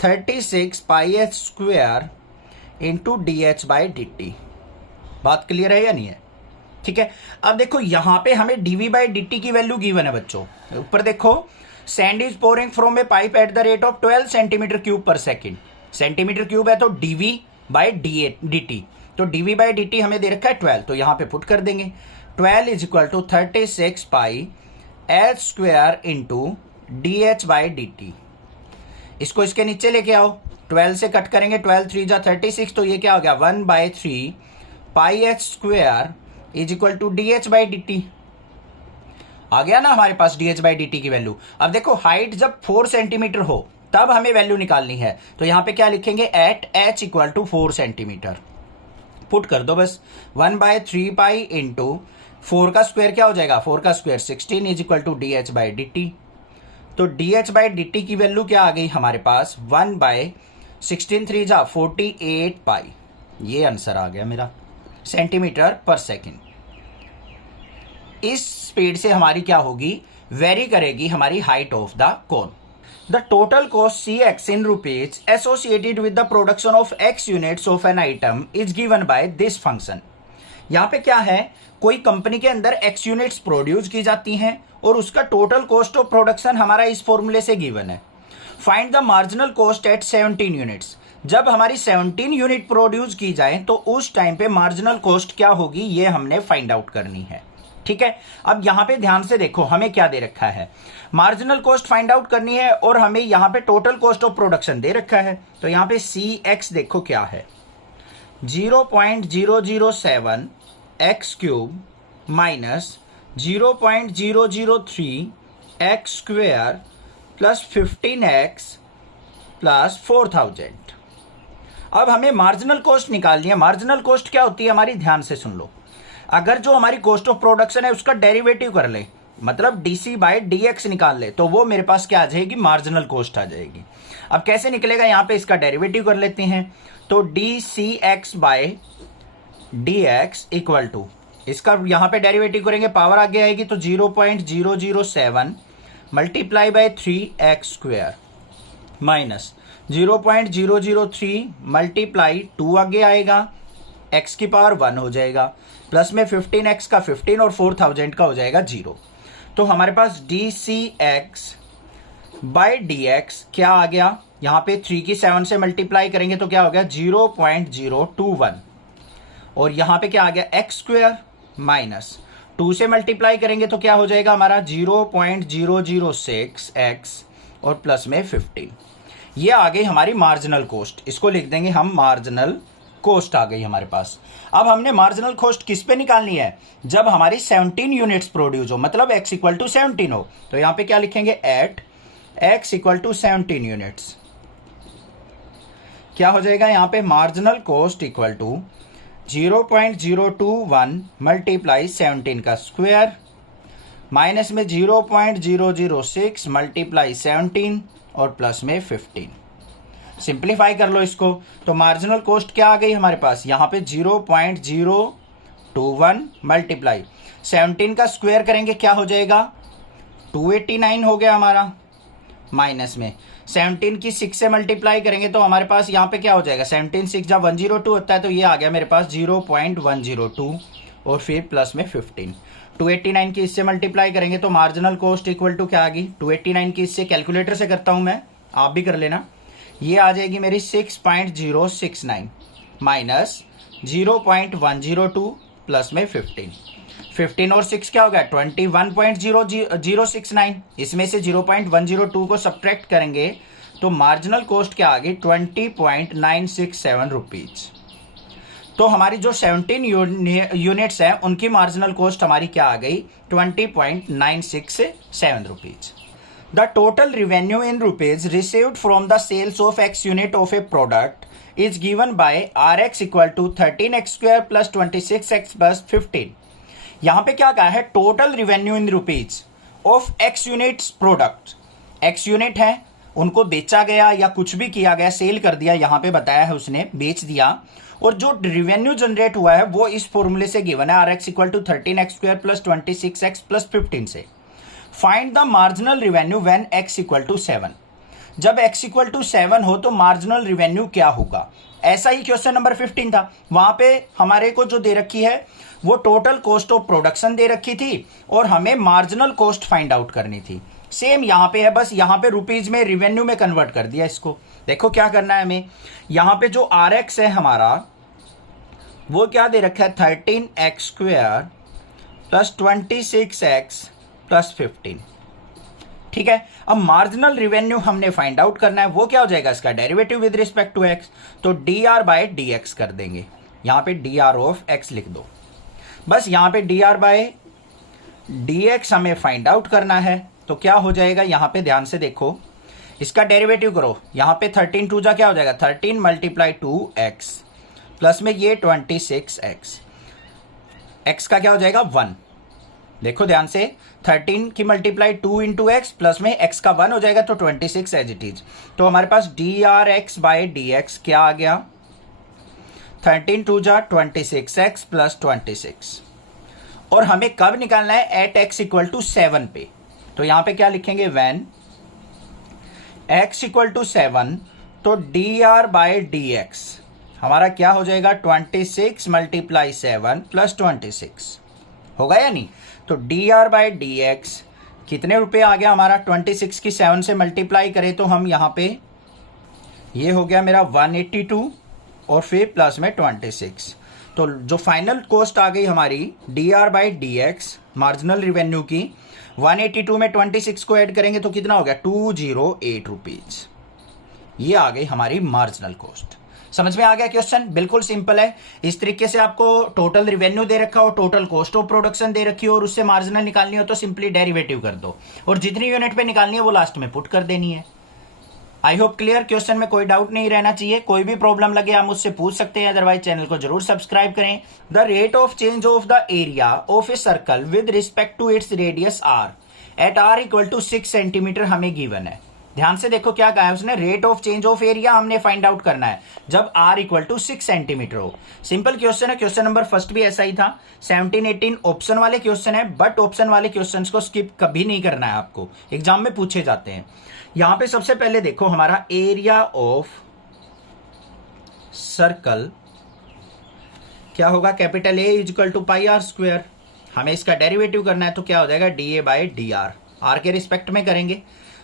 36 pi h square into dh by D t. बात क्लियर है या नहीं है, ठीक है। अब देखो यहां पे हमें dv बाई डी टी की वैल्यू गिवन है बच्चों। ऊपर देखो, sand is pouring from a pipe at the rate of 12 centimetre cube पर सेकेंड। सेंटीमीटर क्यूब है तो dv बाई डी टी, तो dv बाई डी टी हमें दे रखा है 12, तो यहां पे पुट कर देंगे 12 is equal to 36 pi h square into dh by D T. इसको इसके नीचे लेके आओ, 12 से कट करेंगे, 12 3 जा 36, तो ये क्या हो गया 1/3 pi h square is equal to dh by D t. आ गया ना हमारे पास dh बाई डी टी की वैल्यू। अब देखो हाइट जब 4 सेंटीमीटर हो तब हमें वैल्यू निकालनी है, तो यहां पे क्या लिखेंगे, at h equal to 4 centimetre. Put कर दो बस, 1/3 पाई इंटू 4 का स्क्वायर क्या हो जाएगा, 4 का square 16 is equal to dh by D T. तो dh बाई डी टी की वैल्यू क्या आ गई हमारे पास, 1/16 3 जा 48 पाई, ये आंसर आ गया मेरा, सेंटीमीटर पर सेकेंड। इस स्पीड से हमारी क्या होगी, वेरी करेगी हमारी height of the cone. The total cost cx in rupees associated with the production of x units of an item is given by this function। यहां पे क्या है, कोई कंपनी के अंदर x यूनिट्स प्रोड्यूस की जाती हैं और उसका टोटल कॉस्ट ऑफ प्रोडक्शन हमारा इस फॉर्मूले से गिवन है। Find the marginal cost at 17 units. जब हमारी 17 यूनिट प्रोड्यूस की जाए तो उस टाइम पे मार्जिनल कॉस्ट क्या होगी, ये हमने फाइंड आउट करनी है, ठीक है। अब यहां पे ध्यान से देखो, हमें क्या दे रखा है, मार्जिनल कॉस्ट फाइंड आउट करनी है और हमें यहां पे टोटल कॉस्ट ऑफ प्रोडक्शन दे रखा है। तो यहां पे cx देखो क्या है, 0.007 x cube minus 0.003 x square plus 15x plus 4000। अब हमें मार्जिनल कॉस्ट निकालनी है। मार्जिनल कॉस्ट क्या होती है हमारी, ध्यान से सुन लो। अगर जो हमारी कॉस्ट ऑफ प्रोडक्शन है उसका डेरिवेटिव कर ले, मतलब डीसी बाई डीएक्स निकाल ले, तो वो मेरे पास क्या आ जाएगी, मार्जिनल कॉस्ट आ जाएगी। अब कैसे निकलेगा, यहां पे इसका डेरिवेटिव कर लेते हैं। तो D c x by D x equal to, इसका यहां पे डेरिवेटिव करेंगे, पावर आगे आएगी तो 0.007 multiply by 3x square minus 0.003 multiply 2 आगे आएगा, x की पावर 1 हो जाएगा, प्लस में 15x का 15 और 4000 का हो जाएगा 0। तो हमारे पास d c x by D x क्या आ गया, यहां पे 3 की 7 से मल्टीप्लाई करेंगे तो क्या हो गया 0.021, और यहां पे क्या आ गया एक्स स्क्वायर माइनस 2 से मल्टीप्लाई करेंगे तो क्या हो जाएगा हमारा 0.006 एक्स और प्लस में 15। ये आ गई हमारी मार्जिनल कॉस्ट, इसको लिख देंगे हम मार्जिनल कॉस्ट आ गई हमारे पास। अब हमने मार्जिनल कॉस्ट किस पे निकालनी है, जब हमारी 17 यूनिट्स प्रोड्यूस हो, मतलब x इक्वल टू 17 हो। तो यहां पे क्या लिखेंगे, at x equal to 17 units क्या हो जाएगा, यहां पे marginal cost equal to 0.021 multiply 17 का स्क्वायर माइनस में 0.006 मल्टीप्लाई 17 और प्लस में 15। सिंप्लीफाई कर लो इसको, तो मार्जिनल कॉस्ट क्या आ गई हमारे पास, यहां पे 0.021 मल्टीप्लाई 17 का स्क्वायर करेंगे क्या हो जाएगा 289 हो गया हमारा, माइनस में 17 की 6 से मल्टीप्लाई करेंगे तो हमारे पास यहाँ पे क्या हो जाएगा, 17 6 जब 102 होता है तो ये आ गया मेरे पास 0.102 और फिर प्लस में 15। 289 की इससे मल्टीप्लाई करेंगे तो मार्जिनल कॉस्ट इक्वल टू क्या आ गई, 289 की इससे कैलकुलेटर से करता हूं मैं, आप भी कर लेना, ये आ जाएगी मेरी 6.069 माइनस 0.102 प्लस में 15 और 6 क्या हो गया 21.069, इसमें से 0.102 को सब्ट्रैक्ट करेंगे तो मार्जिनल कॉस्ट क्या आ गई 20.967 रुपीज। तो हमारी जो 17 यूनिट्स हैं उनकी मार्जिनल कॉस्ट हमारी क्या आ गई 20.967 rupees. The total revenue in rupees received from the sales of x unit of a product is given by r x equal to 13x square plus 26x plus 15। यहां पे क्या कहा है total revenue in rupees of x units product. X unit है, उनको बेचा गया या कुछ भी किया गया, सेल कर दिया, यहां पे बताया है उसने बेच दिया, और जो रेवेन्यू जनरेट हुआ है वो इस फॉर्मूले से गिवन है r x equal to 13x square plus 26x plus 15 से। Find the marginal revenue when x equal to 7। जब x इक्वल टू 7 हो तो मार्जिनल रेवेन्यू क्या होगा। ऐसा ही क्वेश्चन नंबर 15 था, वहां पे हमारे को जो दे रखी है वो टोटल कॉस्ट ऑफ प्रोडक्शन दे रखी थी और हमें मार्जिनल कॉस्ट फाइंड आउट करनी थी। सेम यहां पे है, बस यहां पे रुपीज में रेवेन्यू में कन्वर्ट कर दिया इसको। देखो क्या करना है हमें, यहां पे जो आर एक्स है हमारा वो क्या दे रखा है 13x square plus 26x plus 15। ठीक है, अब मार्जिनल रेवेन्यू हमने फाइंड आउट करना है, वो क्या हो जाएगा इसका derivative with respect to x, तो dr बाय dx कर देंगे। यहां पे dr ऑफ x लिख दो, बस यहां पे dr बाय dx हमें फाइंड आउट करना है। तो क्या हो जाएगा, यहां पे ध्यान से देखो, इसका डेरिवेटिव करो, यहां पे 13 टू जा क्या हो जाएगा 13 मल्टीप्लाई 2x प्लस में ये 26x, x का क्या हो जाएगा 1। देखो ध्यान से 13 की मल्टीप्लाई 2 इंटू एक्स प्लस में x का 1 हो जाएगा तो 26 एज इट इज। तो हमारे पास dr(x बाय dx क्या आ गया 13 टू जा 26x प्लस 26। और हमें कब निकालना है एट x इक्वल टू 7 पे, तो यहां पे क्या लिखेंगे व्हेन x इक्वल टू 7, तो dr बाय dx हमारा क्या हो जाएगा 26 मल्टीप्लाई 7 प्लस 26 होगा या नहीं। तो dr बाय dx कितने रुपए आ गया हमारा 26 की 7 से मल्टीप्लाई करें तो हम यहां पे ये हो गया मेरा 182 और फिर प्लस में 26। तो जो फाइनल कॉस्ट आ गई हमारी dr by dx marginal revenue की 182 में 26 को ऐड करेंगे तो कितना हो गया 208 रुपीज। ये आ गई हमारी मार्जिनल कॉस्ट। समझ में आ गया क्वेश्चन, बिल्कुल सिंपल है। इस तरीके से आपको टोटल रिवेन्यू दे रखा हो, टोटल कॉस्ट ऑफ प्रोडक्शन दे रखी हो और उससे मार्जिनल निकालनी हो तो सिंपली डेरिवेटिव कर दो और जितनी यूनिट पे निकालनी है वो लास्ट में पुट कर देनी है। आई होप क्लियर, क्वेश्चन में कोई डाउट नहीं रहना चाहिए। कोई भी प्रॉब्लम लगे आप मुझसे पूछ सकते हैं, अदरवाइज चैनल को जरूर सब्सक्राइब करें। The rate of change of the area of a circle with respect to its radius r at are equal to 6 centimetre हमें गिवन है। ध्यान से देखो क्या कहा है उसने, rate of change of area हमने फाइंड आउट करना है जब r इक्वल टू 6 सेंटीमीटर हो। सिंपल क्वेश्चन है, क्वेश्चन नंबर फर्स्ट भी ऐसा ही था। 17-18 ऑप्शन वाले क्वेश्चन है, बट ऑप्शन वाले क्वेश्चंस को स्किप कभी नहीं करना है, आपको एग्जाम में पूछे जाते हैं। यहां पे सबसे पहले देखो हमारा एरिया ऑफ सर्कल क्या होगा, capital A is equal to pi are square. हमें इसका डेरिवेटिव करना है तो क्या हो जाएगा D A by D r, r के रिस्पेक्ट में करेंगे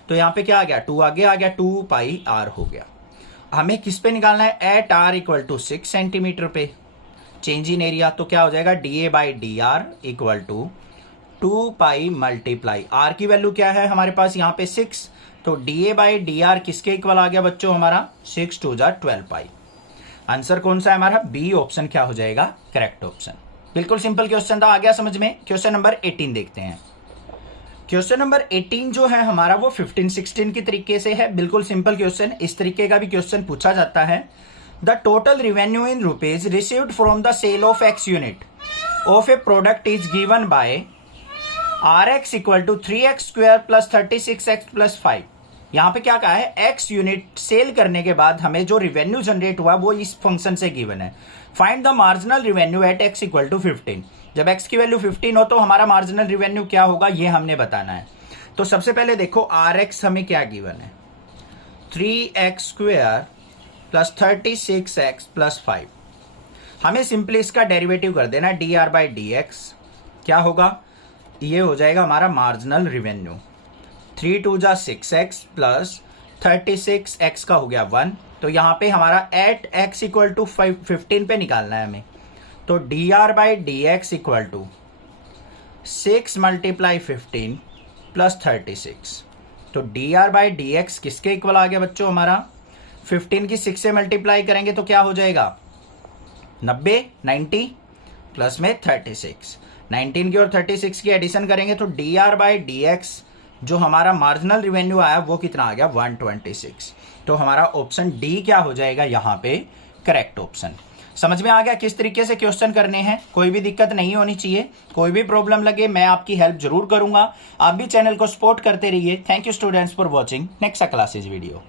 तो यहां पे क्या आ गया 2 आगे आ गया 2 पाई आर हो गया। हमें किस पे निकालना है at are equal to 6 centimetre पे चेंज इन एरिया, तो क्या हो जाएगा D A by D R equal to 2 pi multiply r की वैल्यू क्या है हमारे पास यहाँ पे 6, तो D A by D r किसके इक्वल आ गया बच्चों हमारा 6 2 जा 12 पाई। आंसर कौन सा है हमारा बी ऑप्शन क्या हो जाएगा करेक्ट ऑप्शन। बिल्कुल सिंपल क्वेश्चन था, आ गया समझ में। क्वेश्चन नंबर 18 देखते हैं। क्वेश्चन नंबर 18 जो है हमारा वो 15-16 की तरीके से है, बिल्कुल सिंपल क्वेश्चन। इस तरीके का भी क्वेश्चन पूछा जाता है। The total revenue in rupees received from the sale of x unit of a product is given by r x equal to 3x square plus 36x plus 5। यहां पे क्या कहा है x यूनिट सेल करने के बाद हमें जो रिवेन्यू जनरेट हुआ वो इस फंक्शन से गिवन है। Find the marginal revenue at x equal to 15। जब x की वैल्यू 15 हो तो हमारा मार्जिनल रिवेन्यू क्या होगा ये हमने बताना है। तो सबसे पहले देखो rx हमें क्या गिवन है 3x square plus 36x plus 5। हमें सिंपली इसका डेरिवेटिव कर देना D R by D x, क्या होगा ये हो जाएगा हमारा मार्जिनल रिवेन्यू 3 2 जा 6x प्लस 36x का हो गया 1। तो यहां पे हमारा एट x इक्वल टू 15 पे निकालना है हमें, तो D R by D x equal to 6 multiply 15 plus 36। तो डी आर बाई डी एक्स किसके इक्वल आ गया बच्चों हमारा, 15 की 6 से मल्टीप्लाई करेंगे तो क्या हो जाएगा 90, 90 प्लस में 36, 19 की और 36 की एडिशन करेंगे तो D R by D x जो हमारा मार्जिनल रिवेन्यू आया वो कितना आ गया 126। तो हमारा ऑप्शन डी क्या हो जाएगा यहाँ पे करेक्ट ऑप्शन। समझ में आ गया किस तरीके से क्वेश्चन करने हैं, कोई भी दिक्कत नहीं होनी चाहिए, कोई भी प्रॉब्लम लगे मैं आपकी हेल्प जरूर करूंगा। आप भी चैनल को सपोर्ट करते रहिए। Thank you students for watching next classes video.